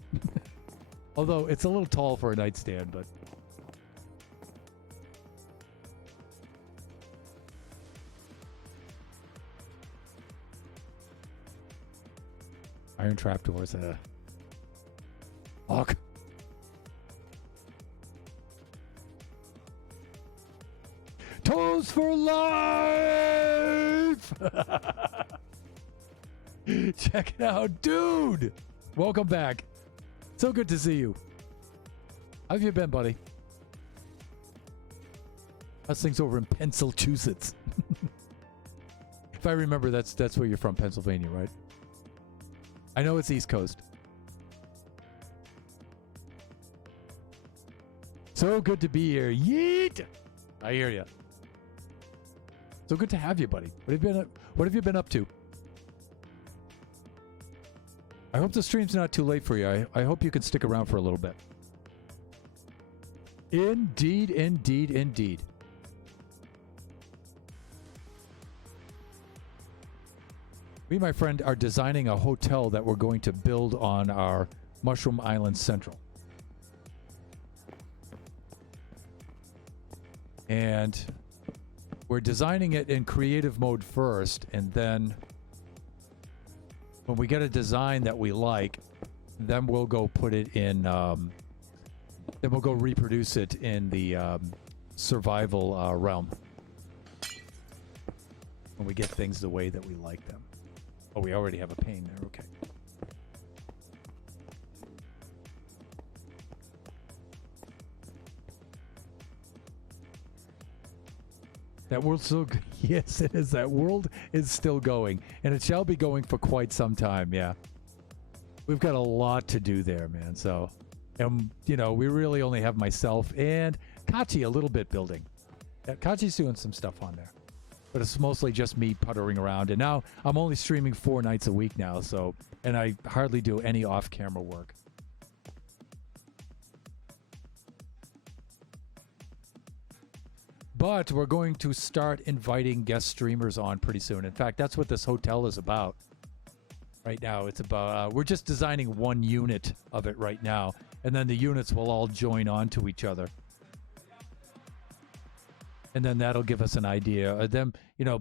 Although it's a little tall for a nightstand, but iron trapdoors. Lock. Toes for life. Check it out, dude. Welcome back. So good to see you. How have you been, buddy? How's things over in Pennsylvania? If I remember, that's where you're from, Pennsylvania, right? I know it's East Coast. So good to be here. Yeet! I hear you. So good to have you, buddy. What have you been up to? I hope the stream's not too late for you. I hope you can stick around for a little bit. Indeed, indeed, indeed. Me and my friend are designing a hotel that we're going to build on our Mushroom Island Central. And we're designing it in creative mode first, and then when we get a design that we like, then we'll go put it in, then we'll go reproduce it in the survival realm. When we get things the way that we like them. Oh, we already have a pane there, okay. That world's so good. Yes, it is. That world is still going, and it shall be going for quite some time. Yeah, we've got a lot to do there, man. So, and we really only have myself and Kachi a little bit building. Yeah, Kachi's doing some stuff on there, but it's mostly just me puttering around. And now I'm only streaming 4 nights a week now, so and I hardly do any off-camera work. But we're going to start inviting guest streamers on pretty soon. In fact, that's what this hotel is about. Right now, it's about we're just designing one unit of it right now, and then the units will all join on to each other. And then that'll give us an idea. Then,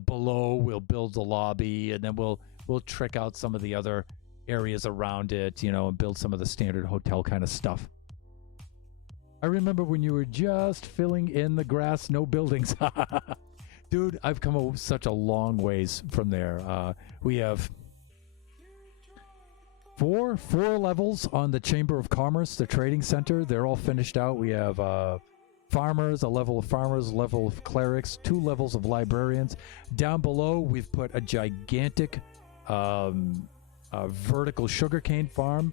below we'll build the lobby, and then we'll trick out some of the other areas around it, and build some of the standard hotel kind of stuff. I remember when you were just filling in the grass, no buildings. Dude, I've come such a long ways from there. We have four levels on the Chamber of Commerce, the trading center. They're all finished out. We have farmers, a level of farmers, a level of clerics, 2 levels of librarians. Down below, we've put a gigantic vertical sugarcane farm,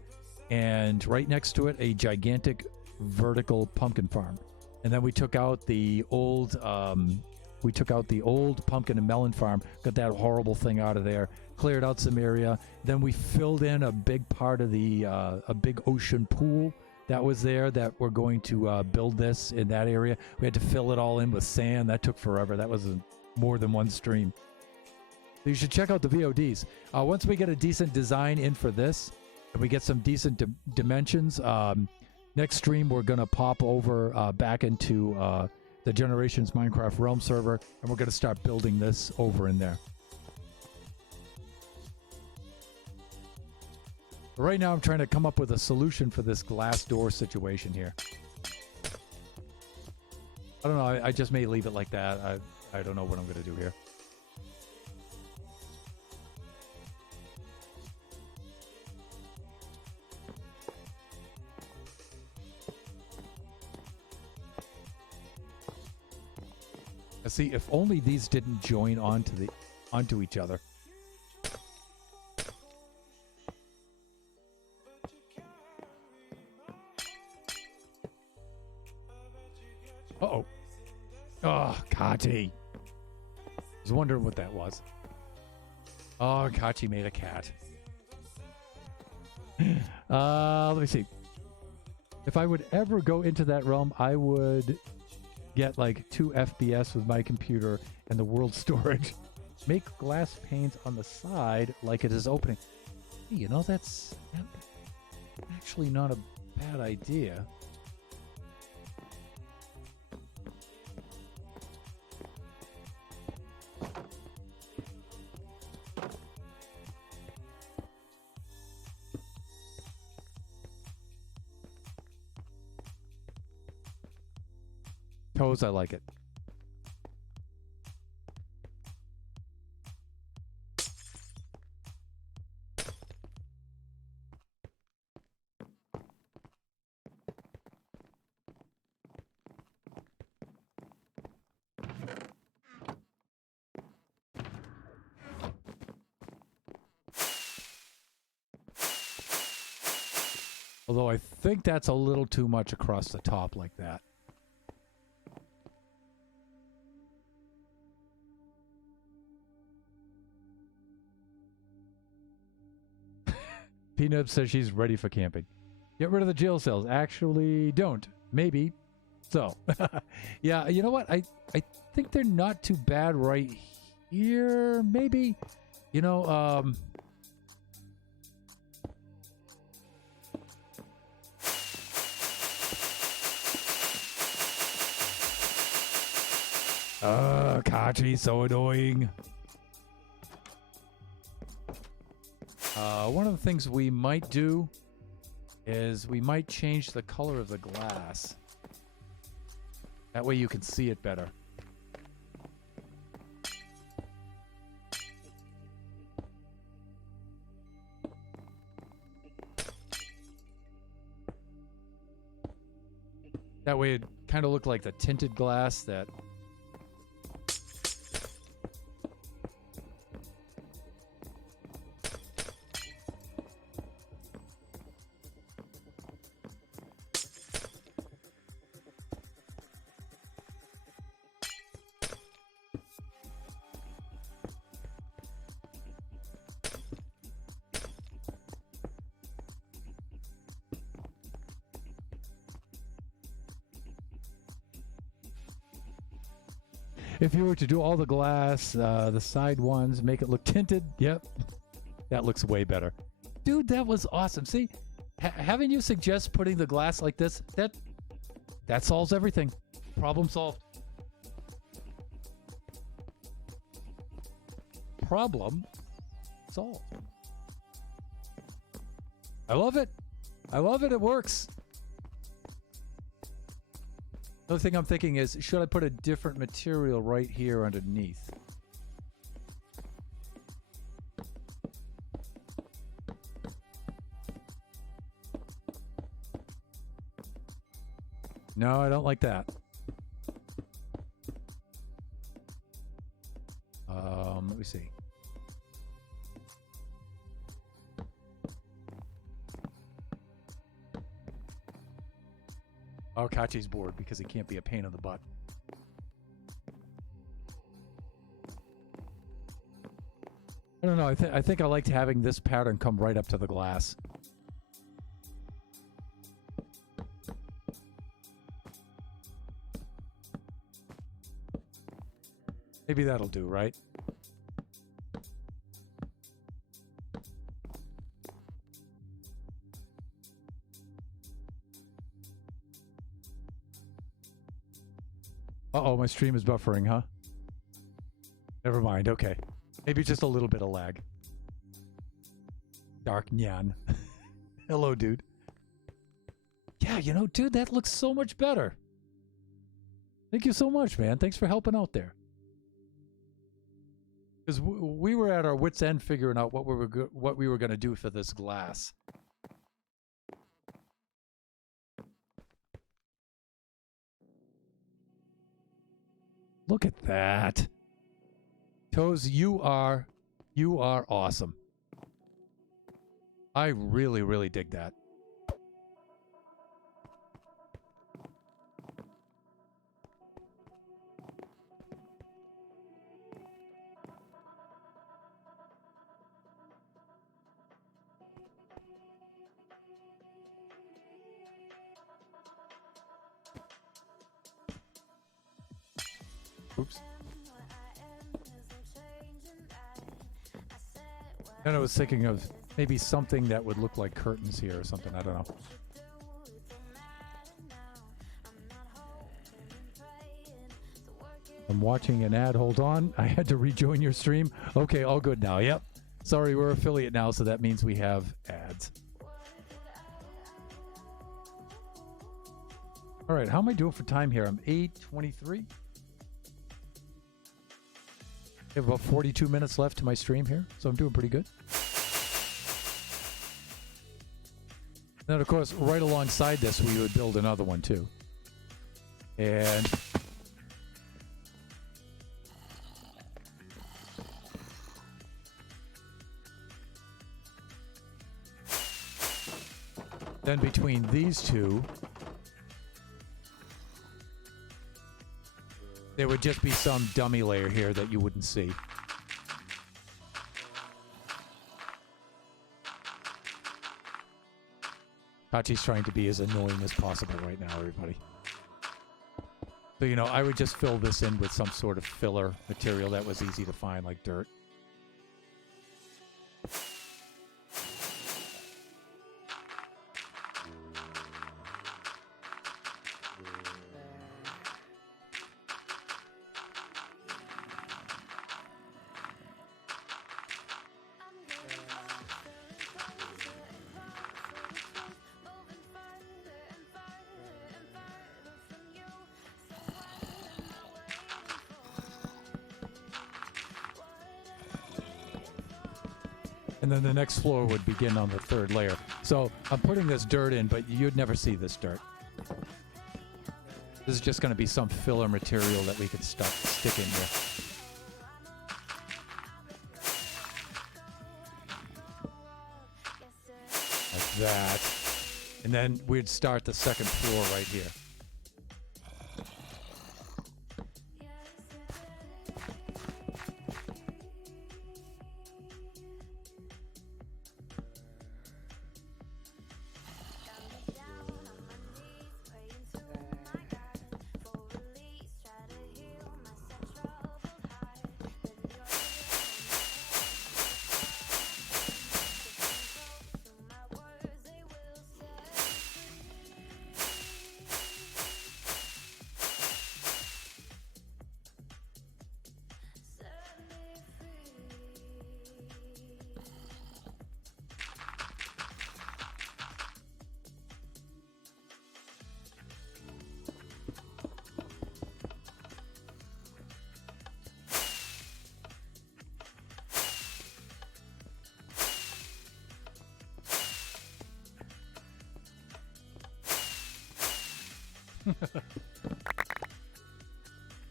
and right next to it, a gigantic vertical pumpkin farm. And then we took out the old pumpkin and melon farm, got that horrible thing out of there, cleared out some area. Then we filled in a big part of the a big ocean pool that was there that we're going to build this in that area. We had to fill it all in with sand. That took forever. That was more than one stream. So you should check out the VODs. Once we get a decent design in for this, and we get some decent dimensions, next stream we're going to pop over back into the Generations Minecraft Realm server, and we're going to start building this over in there. Right now, I'm trying to come up with a solution for this glass door situation here. I don't know. I just may leave it like that. I don't know what I'm going to do here. See, if only these didn't join onto each other. Uh-oh. Oh, Kachi. I was wondering what that was. Oh, Kachi made a cat. Let me see. If I would ever go into that realm, I would get like 2 FPS with my computer and the world storage. Make glass panes on the side like it is opening. Hey, you know, that's actually not a bad idea. Toes, I like it. Although I think that's a little too much across the top like that. Peanut says she's ready for camping. Get rid of the jail cells. Actually, don't. Maybe. So, yeah, you know what? I think they're not too bad right here. Maybe. You know, Kachi's so annoying. One of the things we might do is we might change the color of the glass. That way you can see it better. That way it kind of looked like the tinted glass that... If you were to do all the glass, the side ones, make it look tinted, yep, that looks way better. Dude, that was awesome. See, having you suggest putting the glass like this, that solves everything. Problem solved. Problem solved. I love it. I love it. It works. The other thing I'm thinking is, should I put a different material right here underneath? No, I don't like that. Let me see. Oh, Kachi's bored because he can't be a pain in the butt. I don't know. I think I liked having this pattern come right up to the glass. Maybe that'll do, right? Uh-oh, my stream is buffering, huh? Never mind, okay. Maybe just a little bit of lag. Dark Nyan. Hello, dude. Yeah, you know, dude, that looks so much better. Thank you so much, man. Thanks for helping out there. Because we were at our wits' end figuring out what we were going to do for this glass. Look at that. Toes, you are awesome. I really, really dig that. Oops. Then I was thinking of maybe something that would look like curtains here or something. I don't know. I'm watching an ad. Hold on. I had to rejoin your stream. Okay, all good now. Yep. Sorry, we're affiliate now, so that means we have ads. All right, how am I doing for time here? I'm 8:23. I have about 42 minutes left to my stream here, so I'm doing pretty good. Then, of course, right alongside this, we would build another one, too. And then between these two, there would just be some dummy layer here that you wouldn't see. Hachi's trying to be as annoying as possible right now, everybody. So, you know, I would just fill this in with some sort of filler material that was easy to find, like dirt. And then the next floor would begin on the third layer. So I'm putting this dirt in, but you'd never see this dirt. This is just going to be some filler material that we can stick in here. Like that. And then we'd start the second floor right here.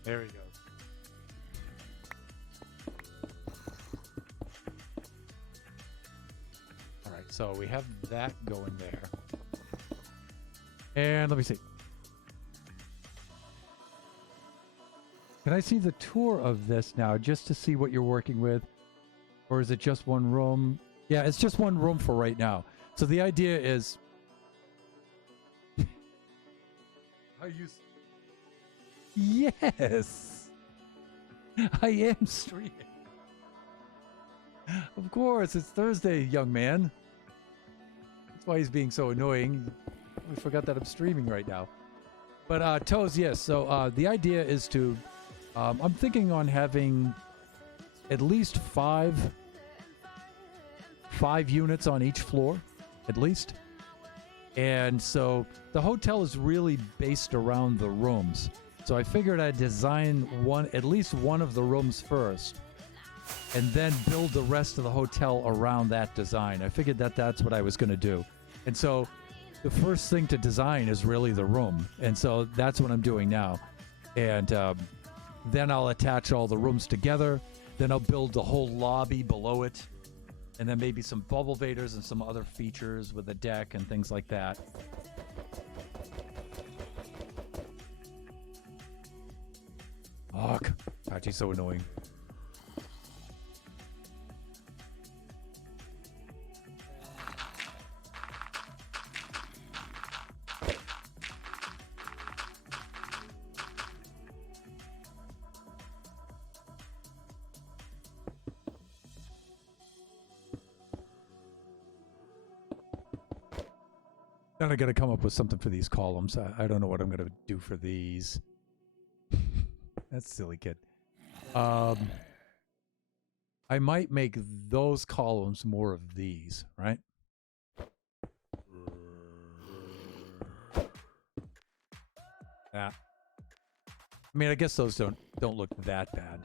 There he goes. All right, so we have that going there. And let me see. Can I see the tour of this now just to see what you're working with? Or is it just one room? Yeah, it's just one room for right now. So the idea is... Yes! I am streaming. Of course, it's Thursday, young man. That's why he's being so annoying. We forgot that I'm streaming right now. But, Toes, yes. So, the idea is to... I'm thinking on having at least five units on each floor, at least. And so the hotel is really based around the rooms. So I figured I'd design at least one of the rooms first, and then build the rest of the hotel around that design. I figured that's what I was going to do. And so the first thing to design is really the room. And so that's what I'm doing now. And then I'll attach all the rooms together. Then I'll build the whole lobby below it. And then maybe some bubble vaders and some other features with a deck and things like that. Fuck. Pachi's so annoying. Then I got to come up with something for these columns. I don't know what I'm going to do for these. That's silly kid. I might make those columns more of these, right? Yeah. I mean, I guess those don't look that bad.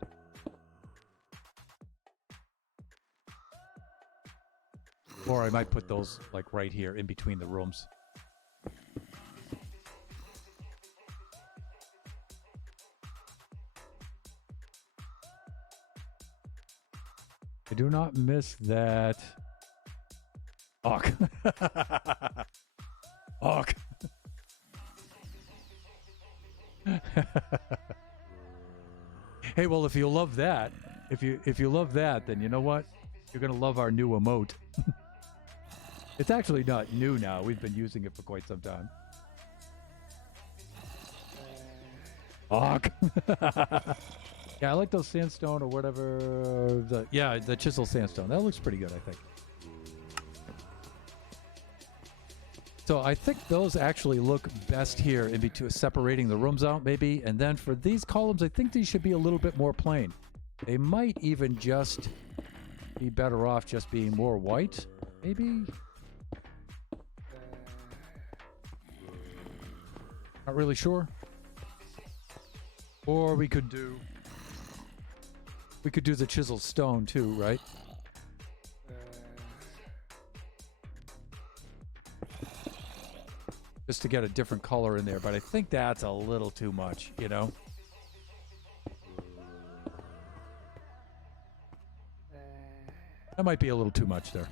Or I might put those like right here in between the rooms. I do not miss that. Fuck. Fuck. Hey, well, if you love that, if you love that, then you know what? You're gonna love our new emote. It's actually not new now. We've been using it for quite some time. Fuck. Yeah, I like those sandstone or whatever. The chisel sandstone. That looks pretty good, I think. So I think those actually look best here in between, separating the rooms out maybe. And then for these columns, I think these should be a little bit more plain. They might even just be better off just being more white, maybe. Not really sure. Or we could do the chisel stone too, right? Just to get a different color in there, but I think that's a little too much, you know? That might be a little too much there.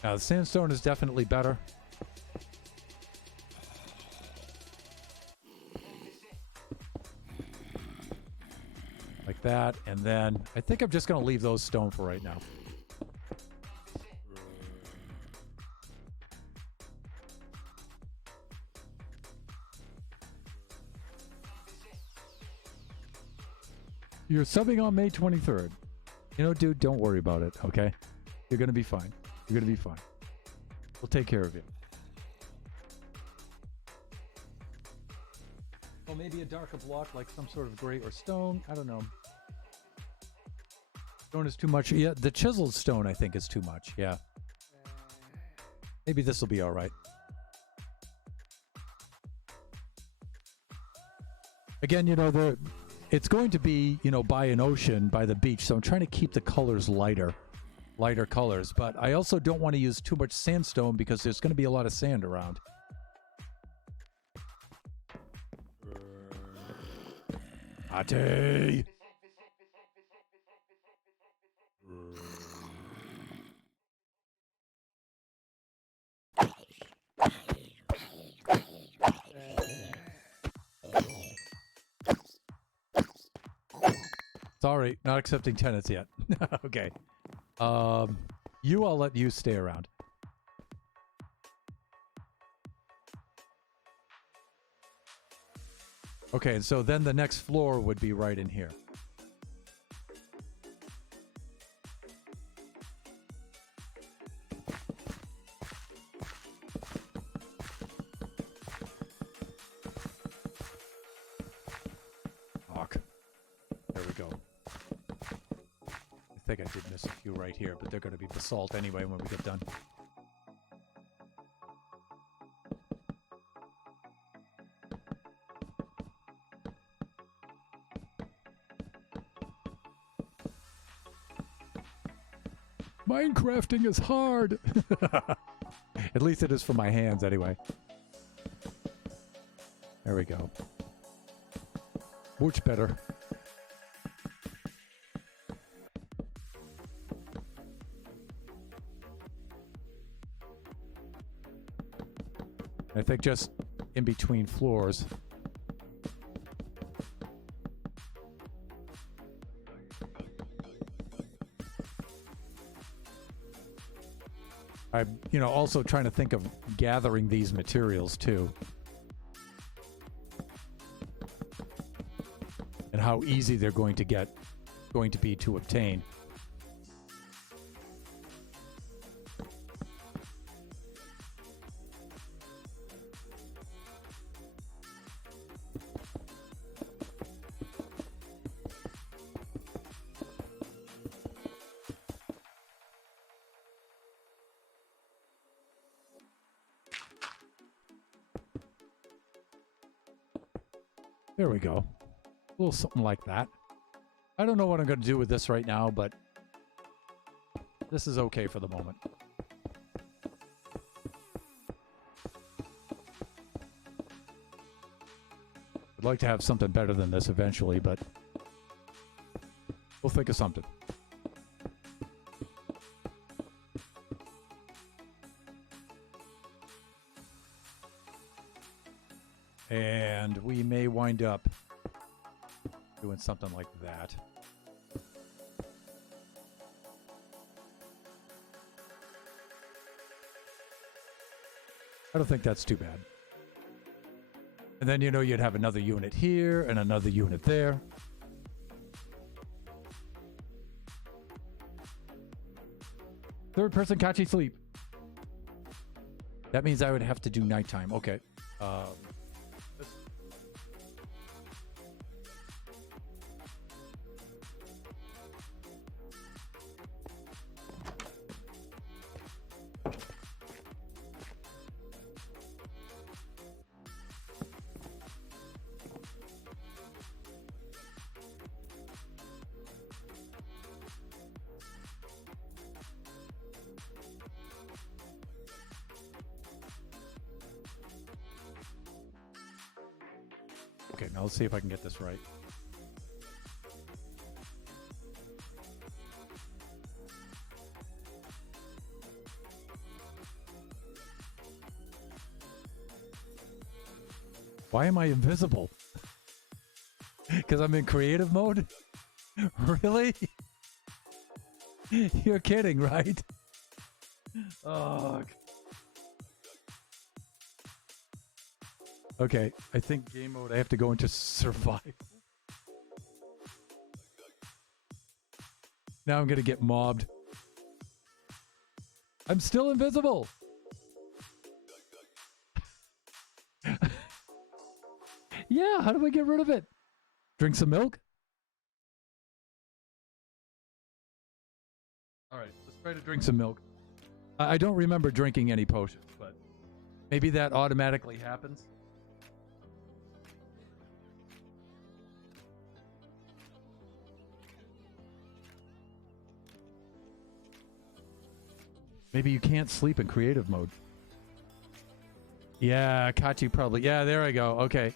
The sandstone is definitely better. Like that, and then I think I'm just going to leave those stone for right now. You're subbing on May 23rd. You know, dude, don't worry about it, okay? You're going to be fine. You're going to be fine. We'll take care of you. Well, maybe a darker block, like some sort of gray or stone. I don't know. Stone is too much. Yeah, the chiseled stone, I think, is too much. Yeah. Maybe this will be all right. Again, you know, it's going to be, you know, by an ocean, by the beach. So I'm trying to keep the colors lighter colors. But I also don't want to use too much sandstone because there's going to be a lot of sand around. Ate! Sorry, not accepting tenants yet. Okay. I'll let you stay around. Okay, so then the next floor would be right in here. think I did miss a few right here, but they're going to be basalt anyway when we get done. Minecrafting is hard! At least it is for my hands anyway. There we go. Much better. I think just in between floors. I'm, also trying to think of gathering these materials too. And how easy they're going to be to obtain. There we go. A little something like that. I don't know what I'm going to do with this right now, but this is okay for the moment. I'd like to have something better than this eventually, but we'll think of something. And we may wind up doing something like that. I don't think that's too bad. And then, you'd have another unit here and another unit there. Third person Kachi sleep. That means I would have to do nighttime. Okay. Okay, now let's see if I can get this right. Why am I invisible? Because I'm in creative mode? Really? You're kidding, right? Oh. Okay, I think game mode, I have to go into survival. Now I'm going to get mobbed. I'm still invisible. Yeah, how do I get rid of it? Drink some milk? All right, let's try to drink some milk. I don't remember drinking any potions, but maybe that automatically happens. Maybe you can't sleep in creative mode. Yeah, Kachi probably. Yeah, there I go. Okay.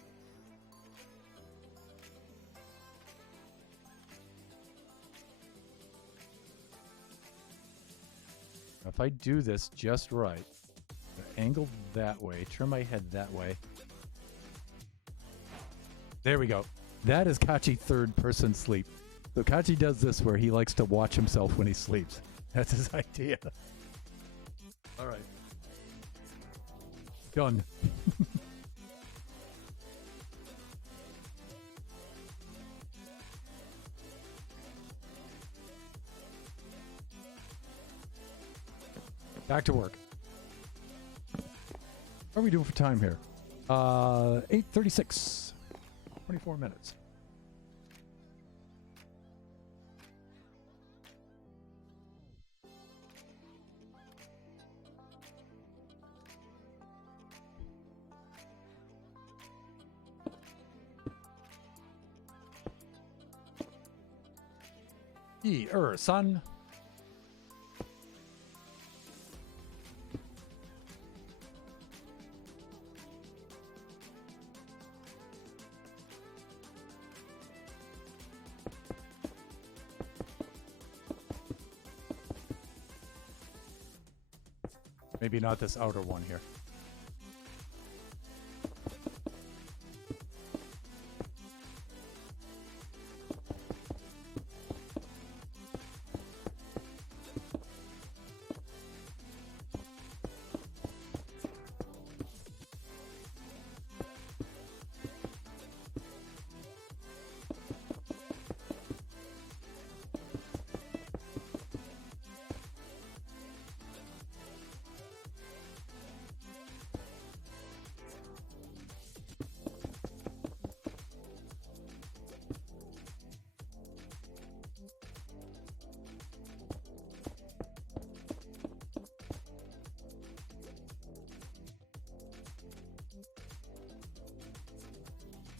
If I do this just right, angle that way, turn my head that way. There we go. That is Kachi third person sleep. So Kachi does this where he likes to watch himself when he sleeps. That's his idea. All right. Done. Back to work. What are we doing for time here? 8:36. 24 minutes. Son. Maybe not this outer one here.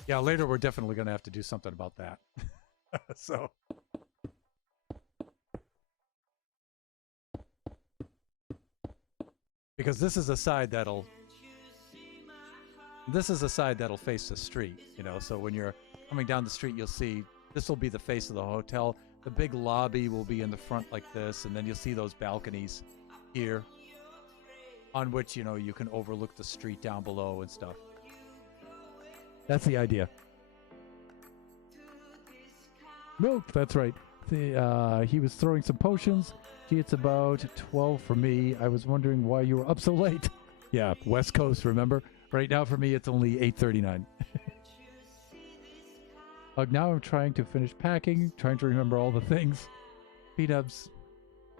Yeah, later we're definitely going to have to do something about that. So. Because this is a side that'll face the street, you know, so when you're coming down the street, you'll see this will be the face of the hotel. The big lobby will be in the front like this, and then you'll see those balconies here on which, you know, you can overlook the street down below and stuff. That's the idea. Milk, that's right. He was throwing some potions. Gee, it's about 12 for me. I was wondering why you were up so late. Yeah, West Coast, remember? Right now for me, it's only 8:39. Now I'm trying to finish packing, trying to remember all the things. P-dubs,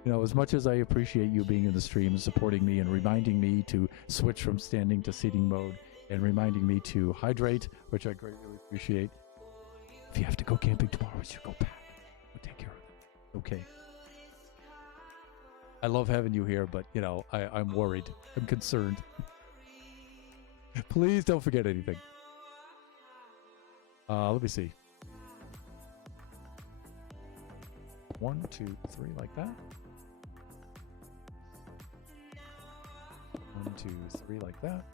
you know, as much as I appreciate you being in the stream and supporting me and reminding me to switch from standing to seating mode and reminding me to hydrate, which I greatly appreciate. If you have to go camping tomorrow, you should go back. We'll take care of it. Okay. I love having you here, but, you know, I'm worried. I'm concerned. Please don't forget anything. Let me see. 1, 2, 3, like that. 1, 2, 3, like that.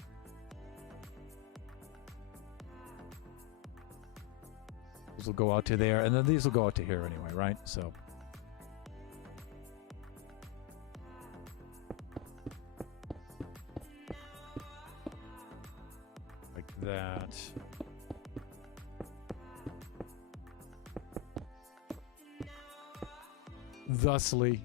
These will go out to there, and then these will go out to here anyway, right? So. Like that. Thusly.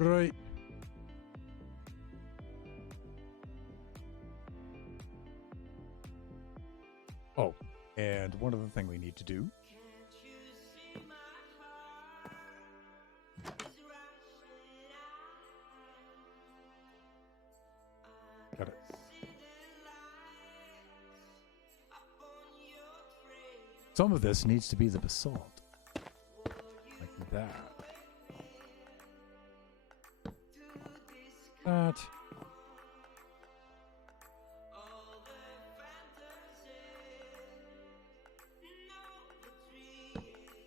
Right. Oh, and one other thing we need to do. Got it. Some of this needs to be the basalt. Like that. That.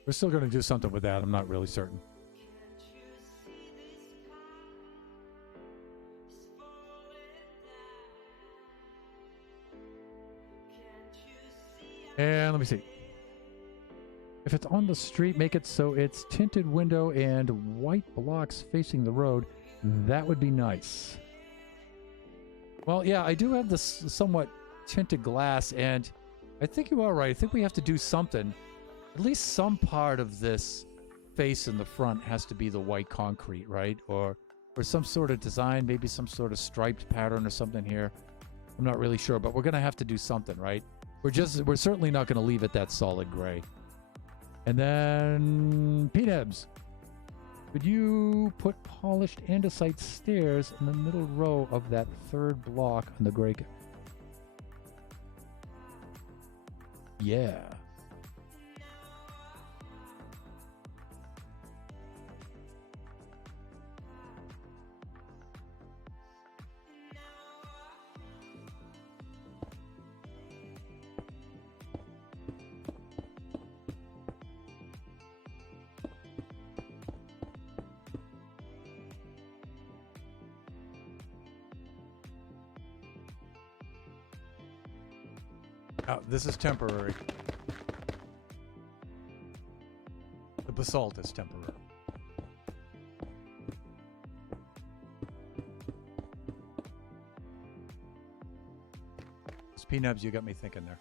We're still going to do something with that. I'm not really certain. And let me see. If it's on the street, make it so it's tinted window and white blocks facing the road. That would be nice. Well, yeah, I do have this somewhat tinted glass, and I think you are right. I think we have to do something. At least some part of this face in the front has to be the white concrete, right? Or some sort of design, maybe some sort of striped pattern or something here. I'm not really sure, but we're going to have to do something, right? We're certainly not going to leave it that solid gray. And then P-Nebs. Could you put polished andesite stairs in the middle row of that third block on the gray? Yeah. This is temporary. The basalt is temporary. It's P-Nubs, you got me thinking there.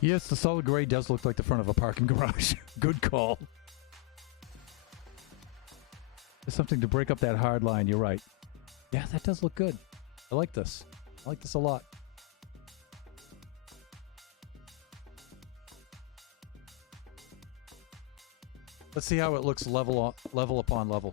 Yes, the solid gray does look like the front of a parking garage. Good call. There's something to break up that hard line. You're right. Yeah, that does look good. I like this. I like this a lot. Let's see how it looks level upon level.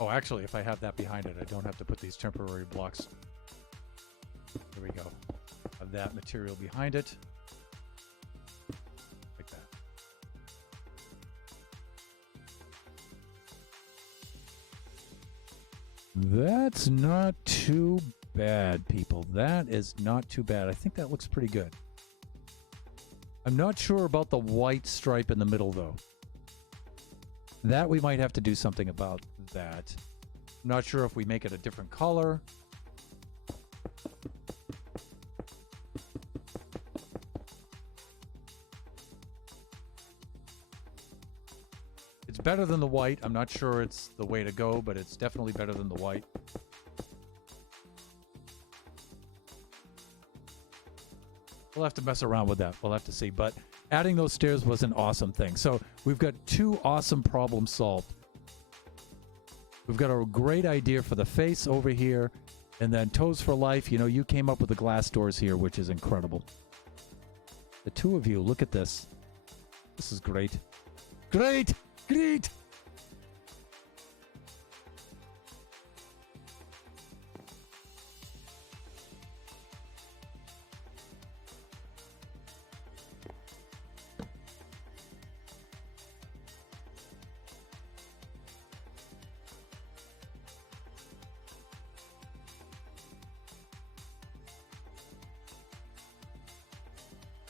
Oh, actually, if I have that behind it, I don't have to put these temporary blocks. Here we go. Have that material behind it. Like that. That's not too bad, people. That is not too bad. I think that looks pretty good. I'm not sure about the white stripe in the middle, though. That we might have to do something about that. I'm not sure if we make it a different color. It's better than the white. I'm not sure it's the way to go, but it's definitely better than the white. We'll have to mess around with that. We'll have to see. But adding those stairs was an awesome thing. So we've got two awesome problems solved. We've got a great idea for the face over here. And then Toes for Life, you know, you came up with the glass doors here, which is incredible. The two of you, look at this. This is great. Great! Great!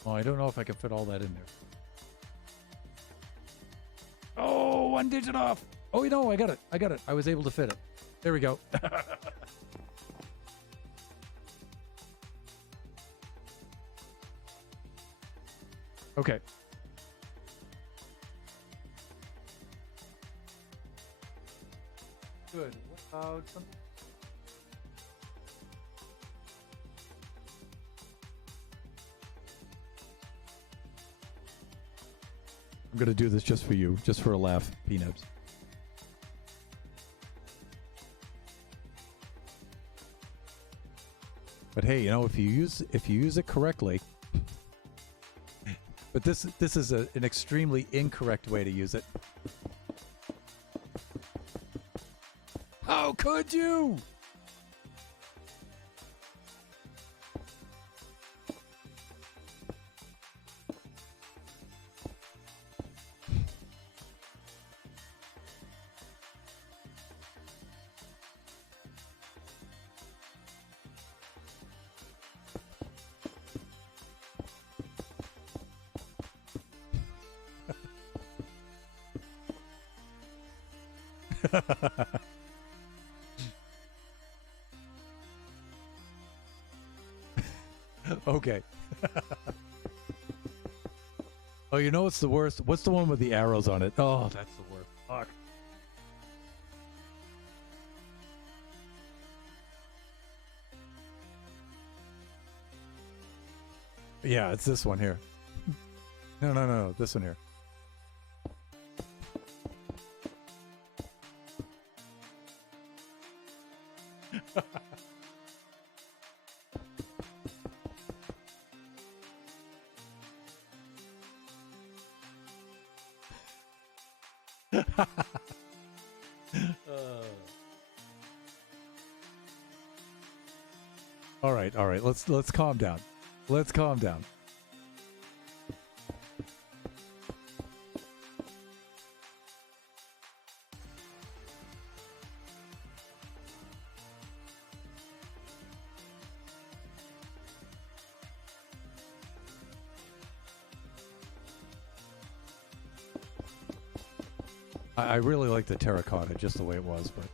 Oh, I don't know if I can fit all that in there. Oh, one digit off. Oh, you know, I got it. I got it. I was able to fit it. There we go. Okay. Good. What about something? I'm going to do this just for you, just for a laugh, Peanuts. But hey, you know, if you use it correctly, but this is an extremely incorrect way to use it. How could you? Okay. Oh, you know what's the worst? What's the one with the arrows on it? Oh, that's the worst. Fuck. Yeah, it's this one here. No, this one here. All right, all right. Let's calm down. Let's calm down. I really like the terracotta just the way it was, but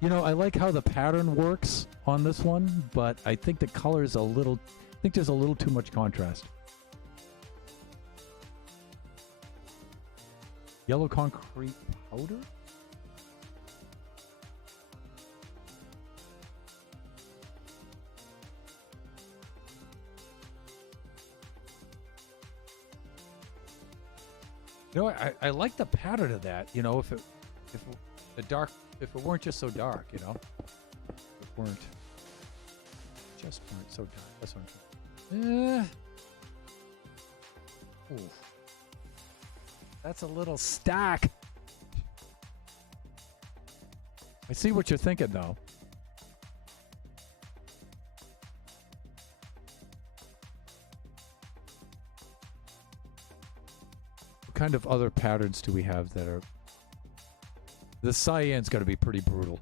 you know, I like how the pattern works on this one, but I think the color is a little. I think there's a little too much contrast. Yellow concrete powder. You know, I like the pattern of that. You know, if the dark, if it weren't just so dark, you know, if it weren't so dark. That's what I'm. Ooh, that's a little stack. I see what you're thinking, though. What kind of other patterns do we have that are... The cyan's got to be pretty brutal.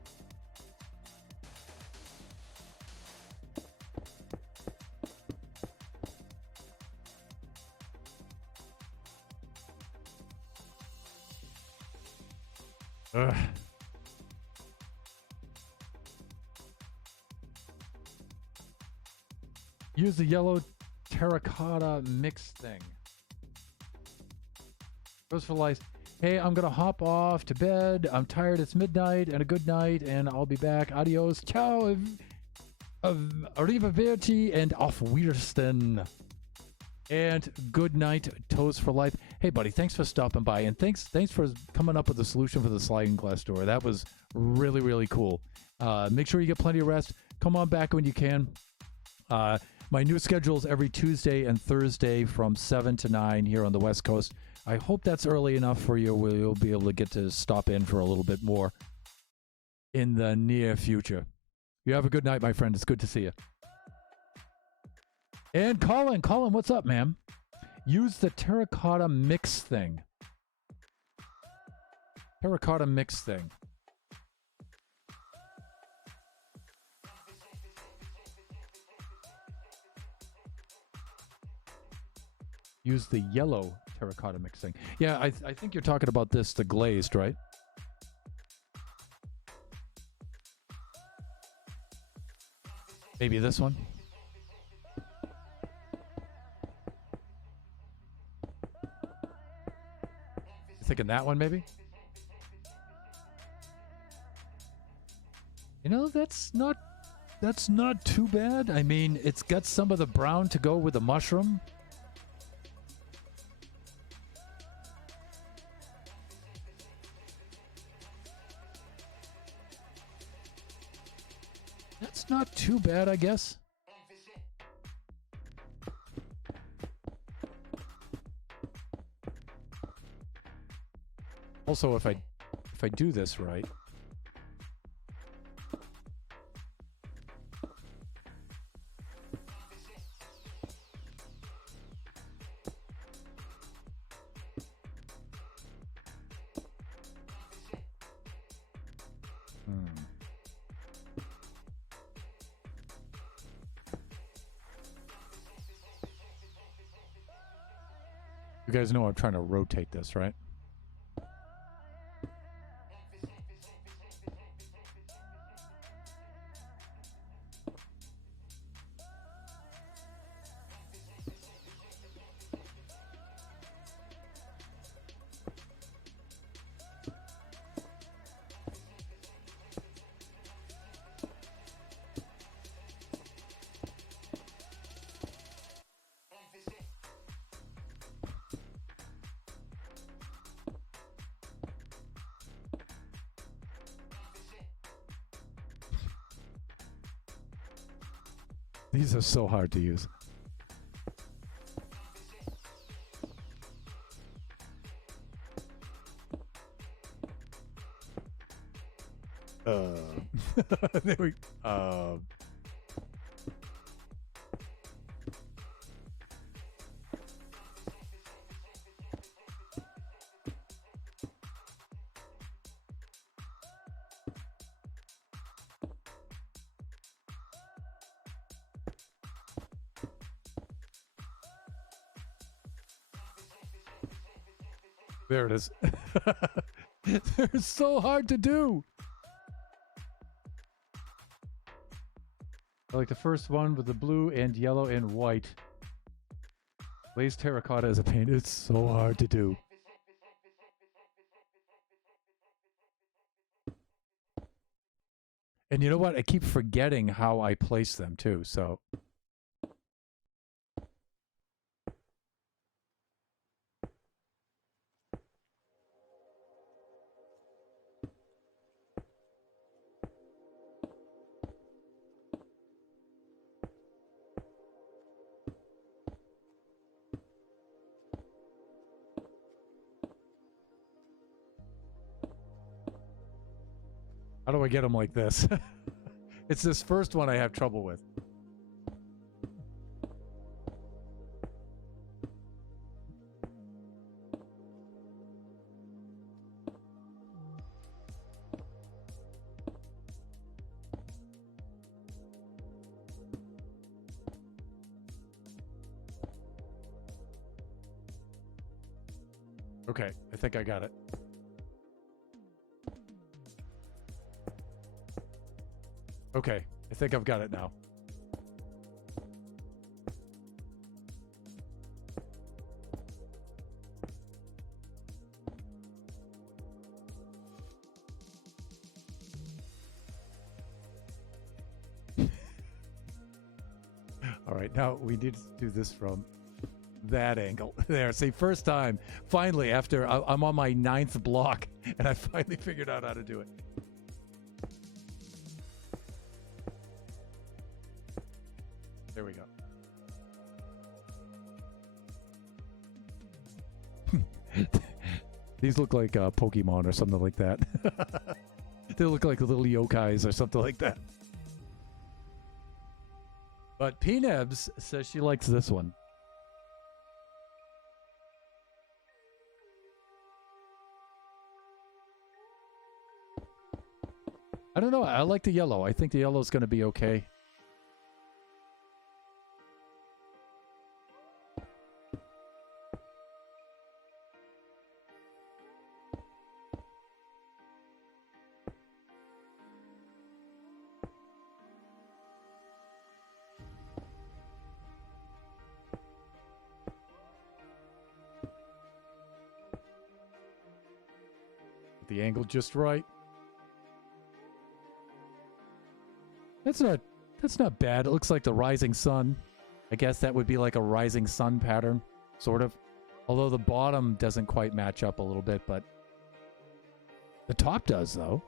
Ugh. Use the yellow terracotta mix thing. Goes for life. Hey, I'm gonna hop off to bed. I'm tired. It's midnight, and a good night, and I'll be back. Adios. Ciao. Arrivederci and auf Wiedersehen. And good night, Toes for Life. Hey, buddy, thanks for stopping by, and thanks for coming up with a solution for the sliding glass door. That was really, really cool. Make sure you get plenty of rest. Come on back when you can. My new schedule is every Tuesday and Thursday from 7 to 9 here on the West Coast. I hope that's early enough for you where you'll be able to get to stop in for a little bit more in the near future. You have a good night, my friend. It's good to see you. And Colin, what's up, man? Use the terracotta mix thing. Terracotta mix thing. Use the yellow terracotta mixing. Yeah, I think you're talking about this, the glazed, right? Maybe this one? You thinking that one, maybe? You know, that's not too bad. I mean, it's got some of the brown to go with the mushroom. That's not too bad, I guess. Also, if I do this right. You guys know I'm trying to rotate this, right? These are so hard to use. There we. There it is. They're so hard to do. I like the first one with the blue and yellow and white. Glazed terracotta as a paint. It's so hard to do. And you know what? I keep forgetting how I place them too, so. How do I get them like this? It's this first one I have trouble with. Okay, I think I got it. Okay, I think I've got it now. All right, now we need to do this from that angle. There, see, first time, finally, after I'm on my 9th block, and I finally figured out how to do it. There we go. These look like Pokemon or something like that. They look like little yokais or something like that. But P-Nebs says she likes this one. I don't know. I like the yellow. I think the yellow is going to be okay. The angle just right. That's not bad. It looks like the rising sun. I guess that would be like a rising sun pattern, sort of. Although the bottom doesn't quite match up a little bit, but the top does, though.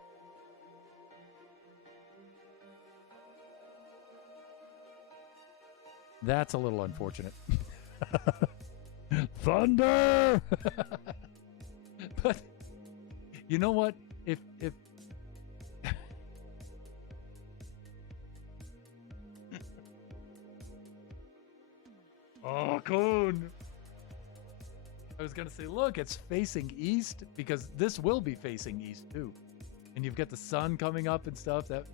That's a little unfortunate. Thunder! But you know what? If oh, Coon! I was gonna say, look, it's facing east because this will be facing east too, and you've got the sun coming up and stuff. That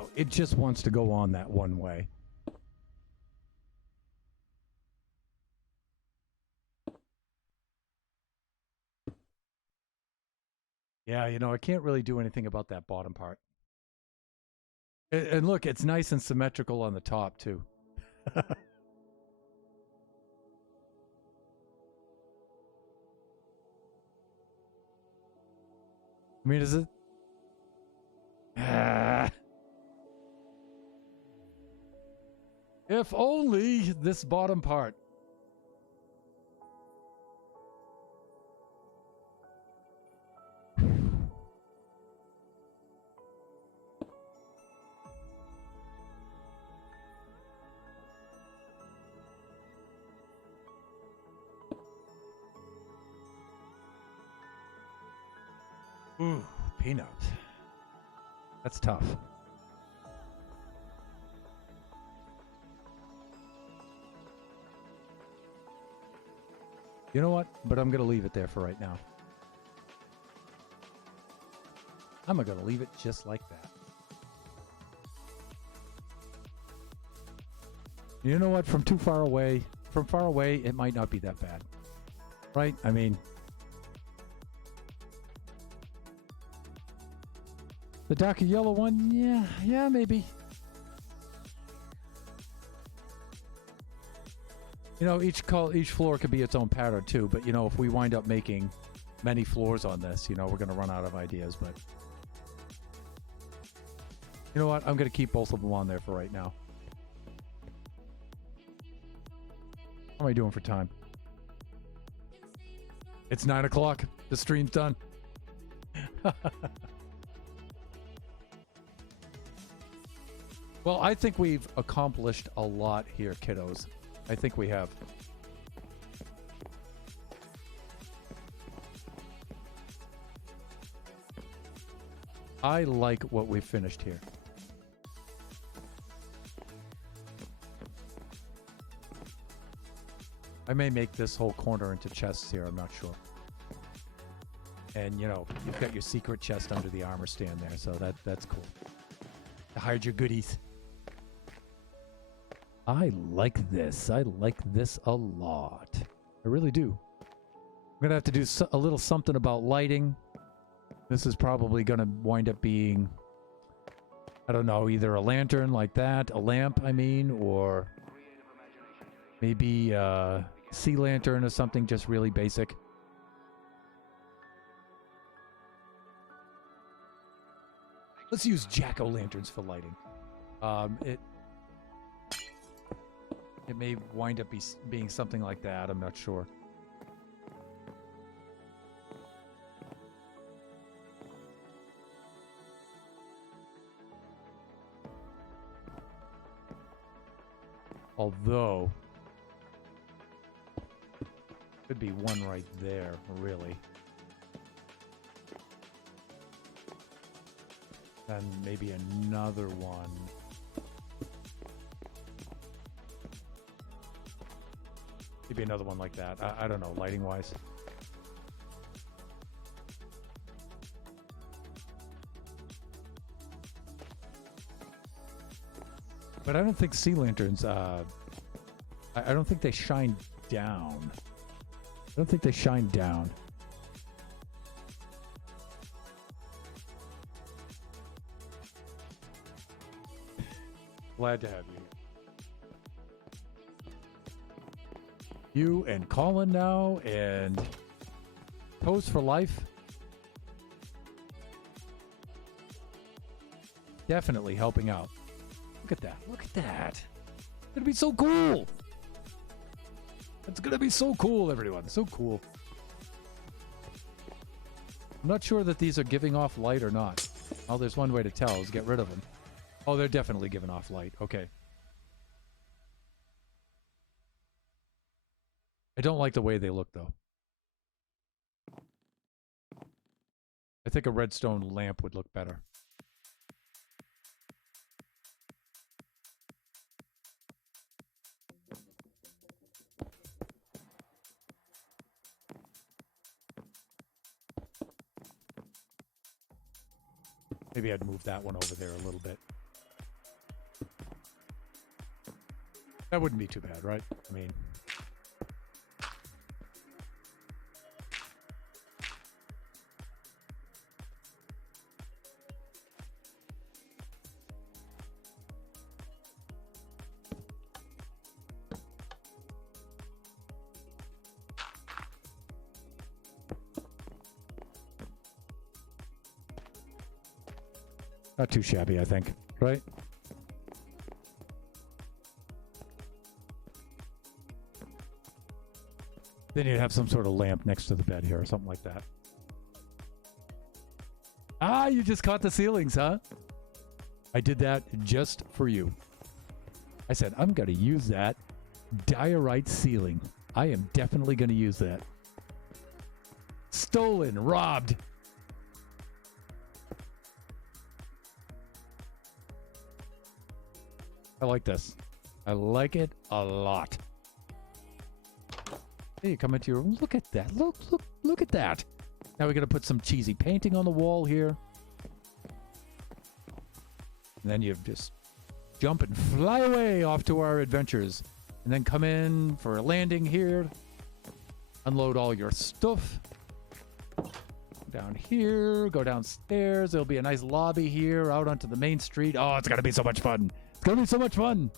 know, it just wants to go on that one way. Yeah, you know, I can't really do anything about that bottom part. And look, it's nice and symmetrical on the top, too. I mean, is it... If only this bottom part. Ooh, peanuts. That's tough. You know what? But I'm going to leave it there for right now. I'm going to leave it just like that. You know what? From far away, it might not be that bad. Right? I mean... The darker yellow one, yeah, maybe. You know, each floor could be its own pattern too, but you know, if we wind up making many floors on this, you know, we're going to run out of ideas, but you know what? I'm going to keep both of them on there for right now. How am I doing for time? It's 9 o'clock. The stream's done. Well, I think we've accomplished a lot here, kiddos. I think we have. I like what we've finished here. I may make this whole corner into chests here, I'm not sure. And, you know, you've got your secret chest under the armor stand there, so that's cool. Hide your goodies. I like this. I like this a lot. I really do. I'm going to have to do a little something about lighting. This is probably going to wind up being, I don't know, either a lantern like that, a lamp, I mean, or maybe a sea lantern or something just really basic. Let's use jack-o'-lanterns for lighting. It may wind up being something like that. I'm not sure. Although, could be one right there, really. And maybe another one. Maybe another one like that. I don't know, lighting-wise. But I don't think sea lanterns, I don't think they shine down. I don't think they shine down. Glad to have you here. You and Colin now, and Toes for Life. Definitely helping out. Look at that. Look at that. It's gonna be so cool. It's gonna be so cool, everyone. So cool. I'm not sure that these are giving off light or not. Oh, there's one way to tell is get rid of them. Oh, they're definitely giving off light. Okay. I don't like the way they look, though. I think a redstone lamp would look better. Maybe I'd move that one over there a little bit. That wouldn't be too bad, right? I mean, not too shabby, I think, right? Then you'd have some sort of lamp next to the bed here or something like that. Ah, you just caught the ceilings, huh? I did that just for you. I said, I'm going to use that diorite ceiling. I am definitely going to use that. Stolen, robbed. I like this. I like it a lot. Hey, you come into your room. Look at that. Look at that. Now we're going to put some cheesy painting on the wall here. And then you just jump and fly away off to our adventures. And then come in for a landing here. Unload all your stuff. Down here, go downstairs. There'll be a nice lobby here out onto the main street. Oh, it's going to be so much fun. It's going to be so much fun.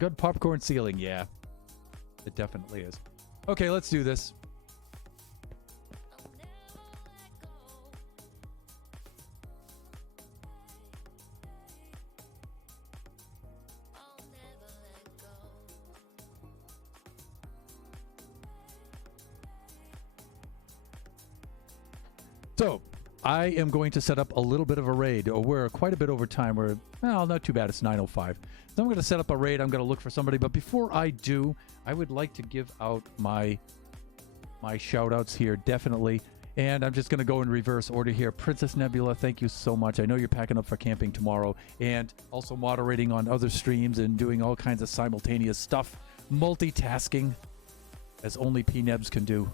Good popcorn ceiling, yeah. It definitely is. Okay, let's do this. So, I am going to set up a little bit of a raid. We're quite a bit over time. We're, well, not too bad. It's 9:05. So I'm going to set up a raid. I'm going to look for somebody. But before I do, I would like to give out my shout outs here, definitely. And I'm just going to go in reverse order here. Princess Nebula, thank you so much. I know you're packing up for camping tomorrow and also moderating on other streams and doing all kinds of simultaneous stuff, multitasking, as only PNebs can do.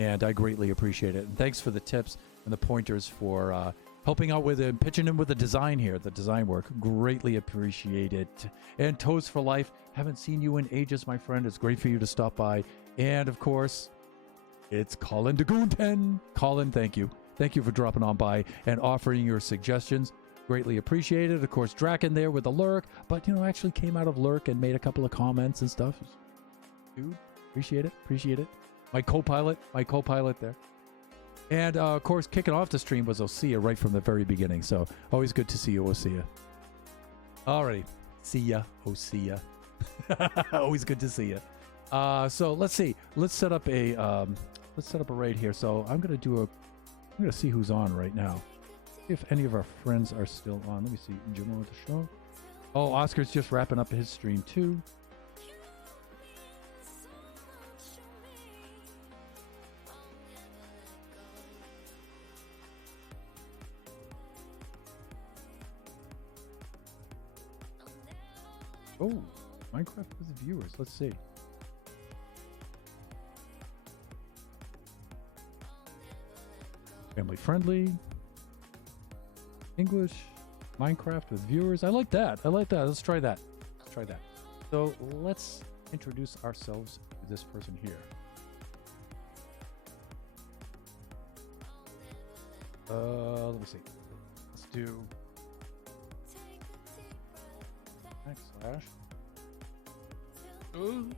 And I greatly appreciate it. And thanks for the tips and the pointers for helping out with it, pitching in with the design here, the design work. Greatly appreciate it. And Toast for Life, haven't seen you in ages, my friend. It's great for you to stop by. And of course, it's Colin DeGoonten. Colin, thank you. Thank you for dropping on by and offering your suggestions. Greatly appreciated. Of course, Draken there with the lurk, but actually came out of lurk and made a couple of comments and stuff. Dude, appreciate it. Appreciate it. My co-pilot there. And, of course, kicking off the stream was Osea right from the very beginning. So, always good to see you, Osea. Alrighty. See ya, Osea. Always good to see you. So, let's see. Let's set up a raid here. So, I'm going to see who's on right now. See if any of our friends are still on. Let me see. Jimmo with the show. Oh, Oscar's just wrapping up his stream, too. Oh, Minecraft with viewers. Let's see. Family friendly. English. Minecraft with viewers. I like that. Let's try that. So let's introduce ourselves to this person here. Let me see. Let's do /. Ooh.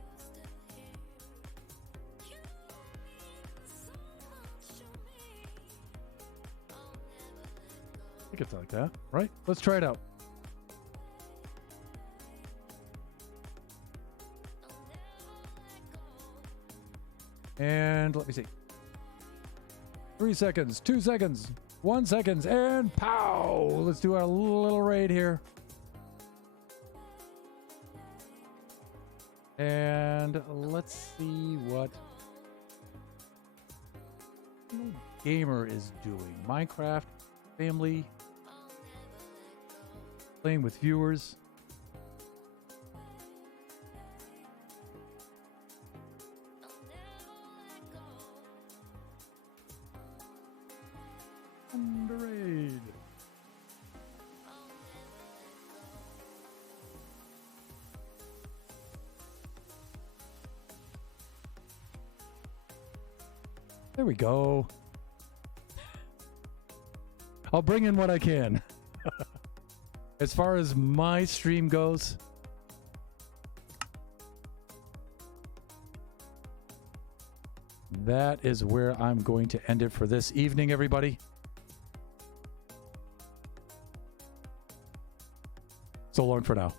I think it's like that, right? Let's try it out. And let me see. 3 seconds, 2 seconds, 1 second, and pow! Let's do our little raid here. And let's see what Gamer is doing. Minecraft, family, playing with viewers. Raid. There we go. I'll bring in what I can. As far as my stream goes, that is where I'm going to end it for this evening, everybody. So long for now.